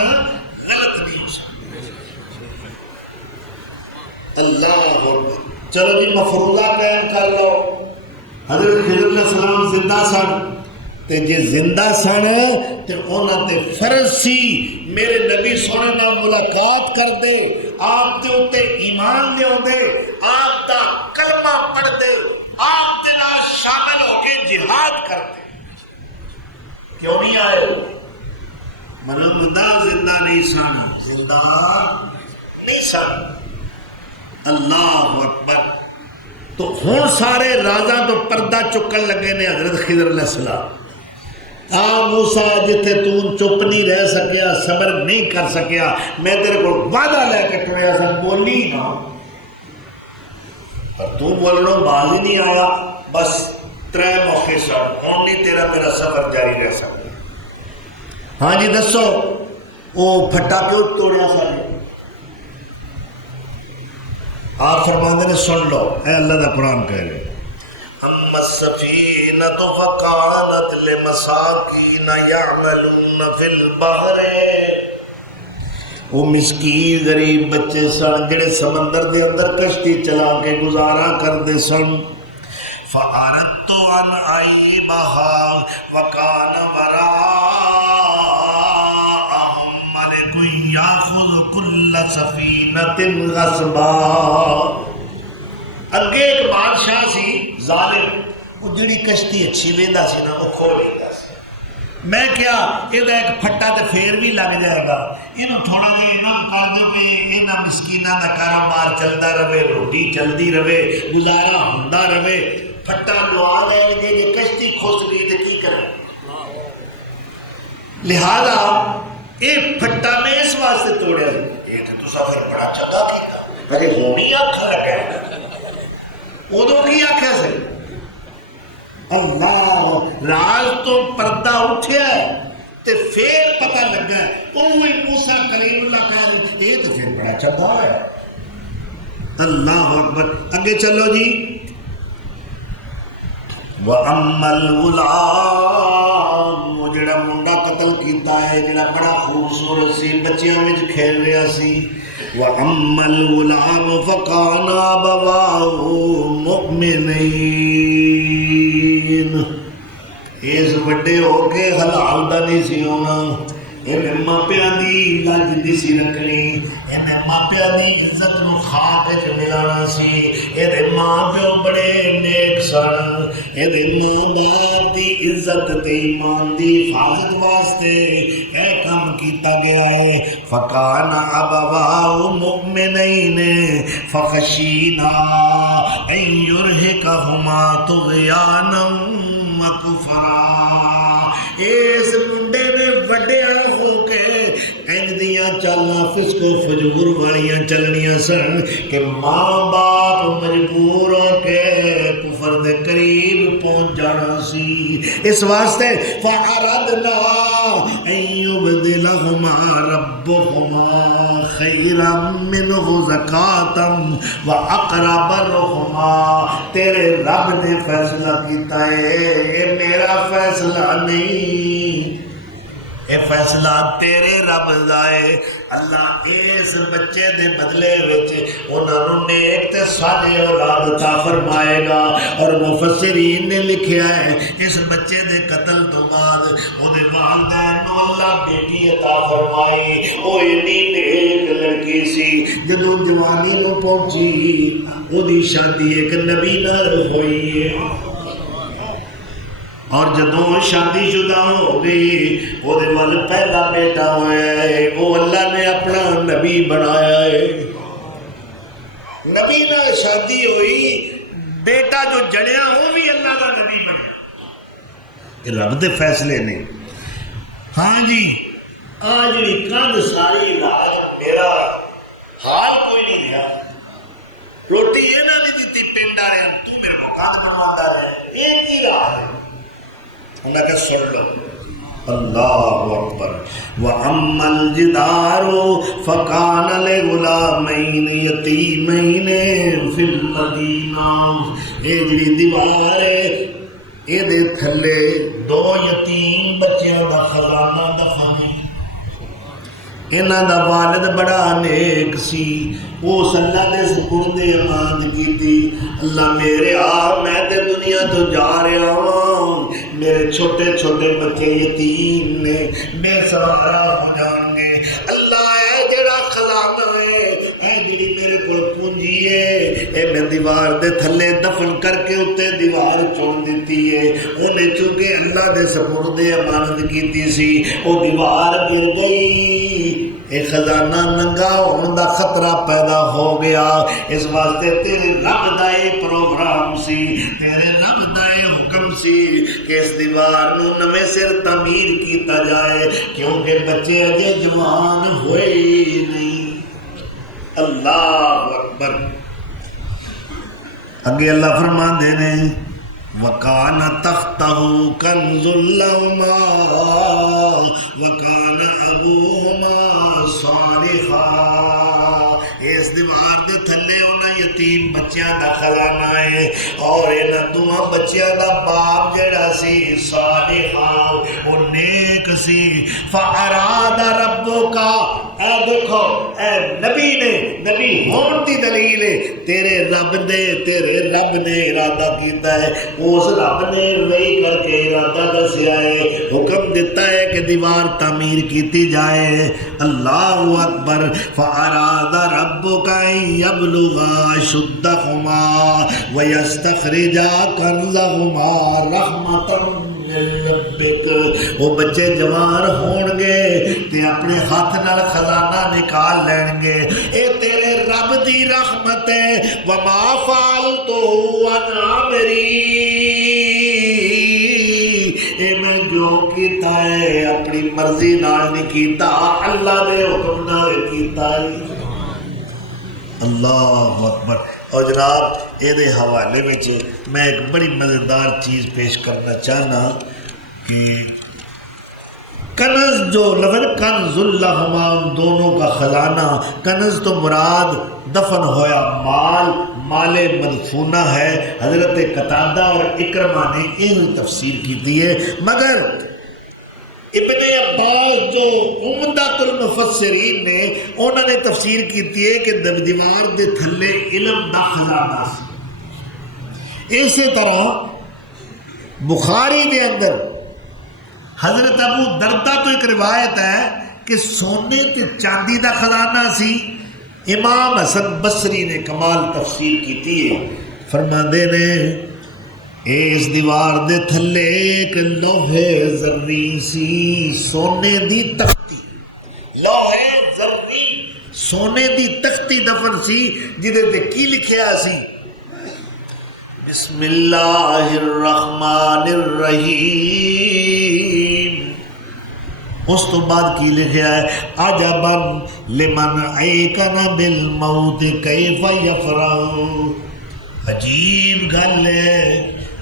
غلط نہیں ہو سکتی۔ اللہ چلو جی مفروضہ قائم کر لو، حضرت خضر علیہ السلام زندہ سن، تے جے زندہ سن تے انہاں تے فرض سی میرے نبی سونے نال ملاقات کر دے، آپ دے اوتے ایمان دے دے، آپ دا کلمہ پڑھ دے، آپ دے نال شامل ہو کے جہاد کر دے، کیوں نہیں آئے؟ منمدہ زندہ نہیں سن، زندہ نہیں سن۔ اللہ اکبر۔ تو ہن سارے رازاں تو پردہ چکن لگے نے حضرت خضر علیہ السلام۔ موسیٰ جتھے تو چپ نہیں رہ سکیا، صبر نہیں کر سکیا، میں تیرے کو وعدہ لے کے ٹریا سا، بولی نا، پر تو بولنوں باز ہی نہیں آیا، بس 3 موقع سن، ہوں نہیں تیرا میرا سفر جاری رہ سکتا۔ ہاں جی دسو وہ پھٹا کیوں توڑیا سارے؟ آپ فرماندے نے سن لو، اے اللہ دا قرآن کہہ رہے اما السفینۃ فکانت لمساکین یعملون فی البحر، وہ مسکین غریب بچے سن جڑے سمندر دے اندر کشتی چلا کے گزارا کرتے سن۔ فأردت ان اعیبها وکان وراءہم ملک یاخذ کل سفینۃ غصبا۔ اگے ایک بادشاہ سی ظالم، وہ جڑی کشتی اچھی ویندا سی نا وہ کھو لیندا سی۔ میں کیا یہ ایک پھٹا تے پھر بھی لگ جائے گا، یہ تھوڑا جہا انعام کر دو کہ یہاں مسکیناں دا کاروبار چلتا رہے، روٹی چلتی رہے، گزارا ہوندا رہے۔ پھٹا لوا لے جے کشتی کھس گئی تے کی کرے؟ لہذا یہ پھٹا میں اس واسطے توڑیا، یہ تو تساں پھر بڑا چنگا کیتا، ارے ہونی آکھن لگا ادو کی آخیا سی؟ اللہ راز تو پردہ اٹھیا ہے تے پھر پتہ لگا ہے اوہ موسیٰ کلیم اللہ کہہ رہے یہ تو پھر بڑا چنگا ہے۔ اللہ اکبر۔ اگے چلو جی۔ وَأَمَّا الْغُلَامُ، وہ جڑا منڈا قتل کیتا ہے جڑا بڑا خوبصورت سی بچیوں میں کھیل رہا سی، وَأَمَّا الْغُلَامُ فَكَانَ أَبَوَاهُ مُؤْمِنَيْنِ، اس وڈے ہو کے حلال دا نہیں سی ہونا، انہیں ماپیاں دی لج دی سی رکھنی، انہیں ماپیاں دی عزت نو خاک وچ ملانا سی، انہیں ماں پیو بڑے نیک سن، انہیں ماں باپ دی عزت تے ایمان دی حفاظت واسطے اے کام کیتا گیا ہے۔ فَكَانَ أَبَوَاهُ مُؤْمِنَيْنِ فَخَشِينَا أَن يُرْهِقَهُمَا طُغْيَانًا وَكُفْرًا۔ اس منڈے نے وڈیا ہو کے دیاں چالنا فسق و فجور والیاں چلنیاں سن کہ ماں باپ مجبور ہو کے کفر دے قریب پہنچ جانا سی۔ اس واسطے فَأَرَدْنَا أَن يُبْدِلَهُمَا رَبُّهُمَا خَيْرًا مِّنْهُ زَكَاةً وَأَقْرَبَ رُحْمًا، تیرے رب نے فیصلہ کیتا ہے، یہ میرا فیصلہ نہیں، اے فیصلہ تیرے رب دا ہے۔ اللہ اس بچے دے بدلے وچ انہاں نوں نیک تے صالح اولاد عطا فرمائے گا۔ اور مفسرین نے لکھیا ہے اس بچے دے قتل تو بعد او دے والدین نوں اللہ بیٹی عطا فرمائی، او اتنی نیک لڑکی سی جدوں جوانی نوں پہنچی او دی شادی ایک نبی نال ہوئی ہے، اور جدوں شادی شدہ ہو گئی وہ پہلا بیٹا ہوا ہے، وہ اللہ نے اپنا نبی بنایا ہے۔ نبی نہ شادی ہوئی، بیٹا جو جڑیا وہ بھی اللہ کا نبی بنیا، یہ رب دے فیصلے نے۔ ہاں جی آج بھی کند ساری رات میرا حال کوئی نہیں رہا، روٹی یہ نہ نہیں دیتی پنڈ آ رہے تو میرے کو کند بنواتا رہے، ایک ہی رہا ہے۔ انہاں کہ سن لو، اللہ اکبر۔ وَأَمَّا الْجِدَارُ فَكَانَ لِغُلَامَيْنِ يَتِيمَيْنِ فِي الْمَدِينَةِ یہ جڑی دیوار ہے یہ تھلے دو یتیم بچیاں دا خزانہ دفن ہے۔ انہاں دا والد بڑا نیک سی، اس اللہ دے سپرد امان کیتی، اللہ میرے میں تے دنیا تو جا رہا ہوں، میرے چھوٹے چھوٹے بچے یتیم نے، بے سہارا ہو جان گے، اللہ اے جڑا خزانہ ہے، اے جڑی میرے کو پونجی ہے، اے میں دیوار دے تھلے دفن کر کے اتے دیوار چون دیتی ہے۔ انہیں چونکہ اللہ دے سپرد امانت کیتی سی، وہ دیوار گر گئی، ایک خزانہ ننگا ہونے دا خطرہ پیدا ہو گیا۔ اس واسطے تیرے رب دا اے پروگرام سی، تیرے رب دا اے حکم سی کہ اس دیوار نو نویں سر تعمیر کیتا جائے، کیونکہ بچے اجے جوان ہوئے نہیں۔ اللہ اکبر۔ اگے اللہ فرماندے نے وَكَانَ تَخْتَهُ كَنْزٌ لَهُمَا وَكَانَ أَبُوهُمَا صَالِحًا۔ اس دیوار دے تھلے انہاں یتیم بچیاں دا خزانہ ہے، اور انہاں دوہاں بچیاں دا باپ جڑا سی صالحاں، وہ نیک سی۔ فَأَرَادَ رَبُّكَ، اے دیکھو اے نبی نے، نبی ہون دی دلیل ہے، تیرے رب نے ارادہ کیتا ہے، اس رب نے وہی کر کے ارادہ دسیا ہے، حکم دیتا ہے کہ دیوار تعمیر کیتی جائے۔ اللہ اکبر۔ فَأَرَادَ رَبُّكَ أَن يَبْلُغَا أَشُدَّهُمَا وَيَسْتَخْرِجَا كَنزَهُمَا رَحْمَةً من ربك۔ وہ بچے جوان ہون گے تے اپنے ہاتھ نال خزانہ نکال لین گے، اے تیرے رب دی رحمت ہے۔ وَمَا فَعَلْتُهُ عَنْ أَمْرِي، اے میں جو کیتا ہے اپنی مرضی نال نہیں کیتا، اللہ دے حکم نال کیتا ہے۔ اللہ اکبر۔ اور جناب یہ حوالے میں میں ایک بڑی مزیدار چیز پیش کرنا چاہنا کہ کنز جو لفظ کنز لہما، ان دونوں کا خزانہ، کنز تو مراد دفن ہویا مال مدفونہ ہے۔ حضرت قتادہ اور اکرمہ نے ان تفسیر کی دی ہے، مگر ابن عباس جو عمدۃ المفسرین نے انہوں نے تفسیر کی ہے کہ دیوار دے تھلے علم دا خزانہ سی۔ اسی طرح بخاری دے اندر حضرت ابو دردہ تو ایک روایت ہے کہ سونے تے چاندی دا خزانہ سی۔ امام حسن بصری نے کمال تفسیر کی ہے، فرماندے نے اس دیوار دے تھلے ایک لوہے زرین سی، سونے دی تختی، لوہے زرین سونے دی تختی دفن سی، جدے تے کی لکھیا سی بسم اللہ الرحمن الرحیم۔ اس تو بعد کی لکھیا ہے عجبا لمن ایقن بالموت کیف یفرح۔ عجیب گل ہے،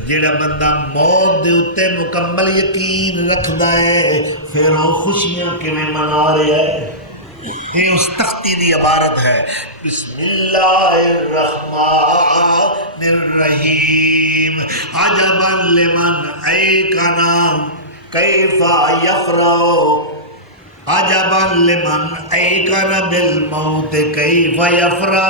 جڑا بندہ موت دے اتے مکمل یقین رکھدا ہے پھر وہ خوشیاں کیویں منا رہا ہے۔ یہ اس تختی دی عبارت ہے بسم اللہ الرحمن الرحیم عجبا لمن ایقن کیف یفرح، عجبا لمن ایقن بالموت کیف یفرح۔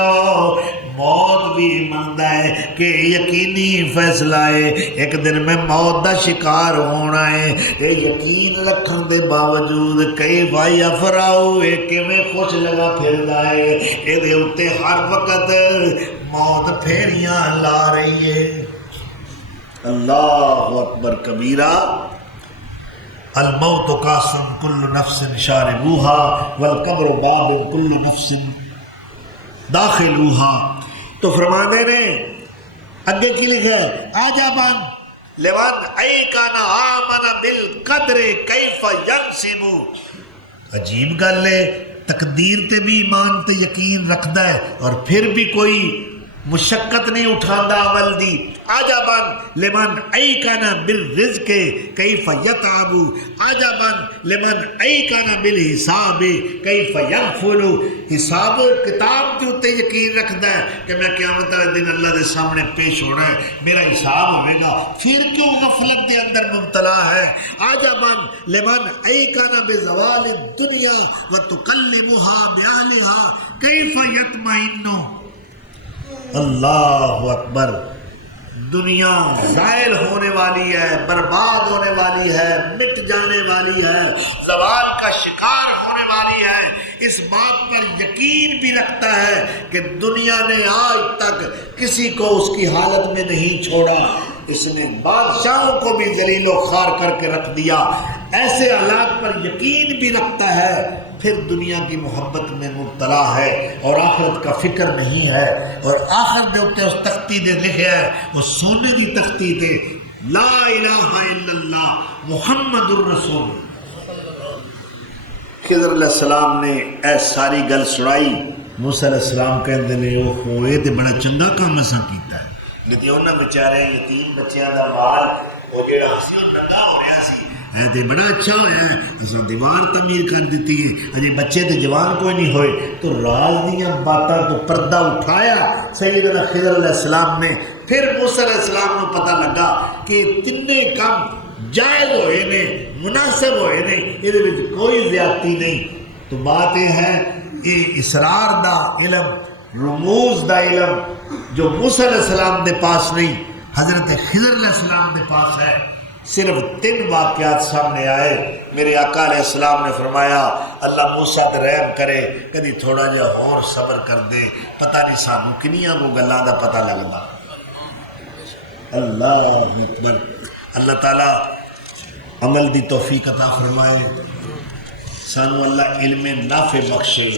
موت بھی مانتا ہے کہ یقینی فیصلہ ہے، ایک دن میں موت دا شکار ہونا ہے، یہ یقین رکھن دے باوجود کیف یفرح، یہ کیویں خوش لگا پھردا ہے، یہ اتے ہر وقت موت پھیریاں لا رہی ہے۔ اللہ اکبر کبیرہ۔ الموت قاسم کل نفس شاربوها والقبر باب کل نفس داخلوها۔ تو فرمانے نے اگے کی لکھا ہے عجباً لمن ایقن آمن بالقدر کیف ینصب۔ عجیب گل ہے، تقدیر تے بھی ایمان تے یقین رکھدا ہے اور پھر بھی کوئی مشقت نہیں اٹھاندا عمل دی۔ عجبا لمن ایقن بالرزق کیف یتعب، عجبا لمن ایقن بالحساب کیف یغفل۔ حساب و کتاب کے اوتے یقین رکھتا ہے کہ میں قیامت والے دن اللہ دے سامنے پیش ہونا ہے، میرا حساب ہوئے گا، پھر کیوں غفلت کے اندر مبتلا ہے؟ عجباً لمن ایقن بزوال الدنیا وتکلمها بأہلها کیف یطمئن۔ اللہ اکبر، دنیا زائل ہونے والی ہے، برباد ہونے والی ہے، مٹ جانے والی ہے، زوال کا شکار ہونے والی ہے، اس بات پر یقین بھی رکھتا ہے کہ دنیا نے آج تک کسی کو اس کی حالت میں نہیں چھوڑا، اس نے بادشاہوں کو بھی ذلیل و خوار کر کے رکھ دیا، ایسے حالات پر یقین بھی رکھتا ہے، پھر دنیا کی محبت میں مبتلا ہے اور آخرت کا فکر نہیں ہے، اور آخر دے اوتے اس تختی دے لکھا ہے، وہ سونے دی تختی دے لا الہ الا اللہ محمد الرسول۔ خضر علیہ السلام نے اے ساری گل سنائی، موسیٰ علیہ السلام کہندے نے او ہوئے تے بڑا چنگا کام اساں کیتا ہے، لیکن انہاں بیچارے یتیم بچیاں دا مال وہ جڑا سی او ننگا ہو رہا سی، اے تے بڑا اچھا ہویا ہے، اساں دیوار تعمیر کر دیتی ہے، اجے بچے تے جوان کوئی نہیں ہوئے، تو راز دیاں باتاں تو پردہ اٹھایا سیدنا خضر علیہ السلام نے۔ پھر موسیٰ علیہ السلام کو پتہ لگا کہ تنے کام جائز ہوئے نے، مناسب ہوئے نے، یہ کوئی زیادتی نہیں۔ تو بات یہ ہے یہ اسرار دا علم، رموز دا علم جو موسیٰ علیہ السلام دے پاس نہیں، حضرت خضر علیہ السلام دے پاس ہے۔ صرف 3 واقعات سامنے آئے، میرے آقا علیہ السلام نے فرمایا اللہ موسیٰ تے رحم کرے، کدی تھوڑا جہا اور صبر کر دے، پتہ نہیں سانو کنیاں کو گلاں دا پتہ لگدا۔ اللہ اکبر، اللہ تعالیٰ عمل دی توفیق عطا فرمائے، سانو اللہ علم نافع بخشے،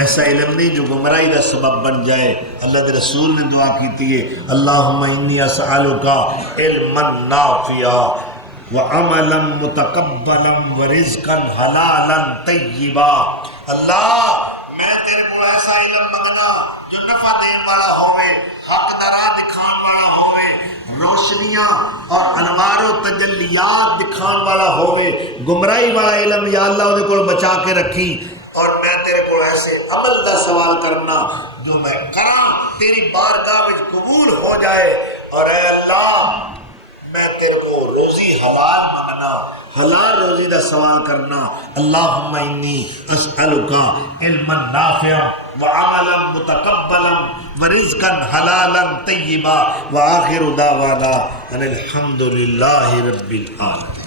ایسا علم نہیں جو گمراہی کا سبب بن جائے۔ اللہ کے رسول نے دعا کیتی ہے اللہم انی اسألک علما نافعا وعملا متقبلا ورزقا حلالا طیبا۔ اللہ میں تیرے کو ایسا علم منگنا جو نفع دین والا ہوئے، حق دا راہ دکھان والا ہوئے، روشنیاں اور انوار و تجلیات دکھان والا ہوئے، گمراہی والا علم یا اللہ انہیں کو بچا کے رکھی، اور میں تیرے کو ایسے عمل کا سوال کرنا جو میں کراں تیری بارگاہ میں قبول ہو جائے، اور اے اللہ میں تیرے کو روزی حلال منگنا، حلال روزی دا سوال کرنا۔ اللہم انی اسألک علما نافعا وعملا متقبلا ورزقا حلالا طیبا وآخر دعوانا ان الحمد للہ رب العالمین۔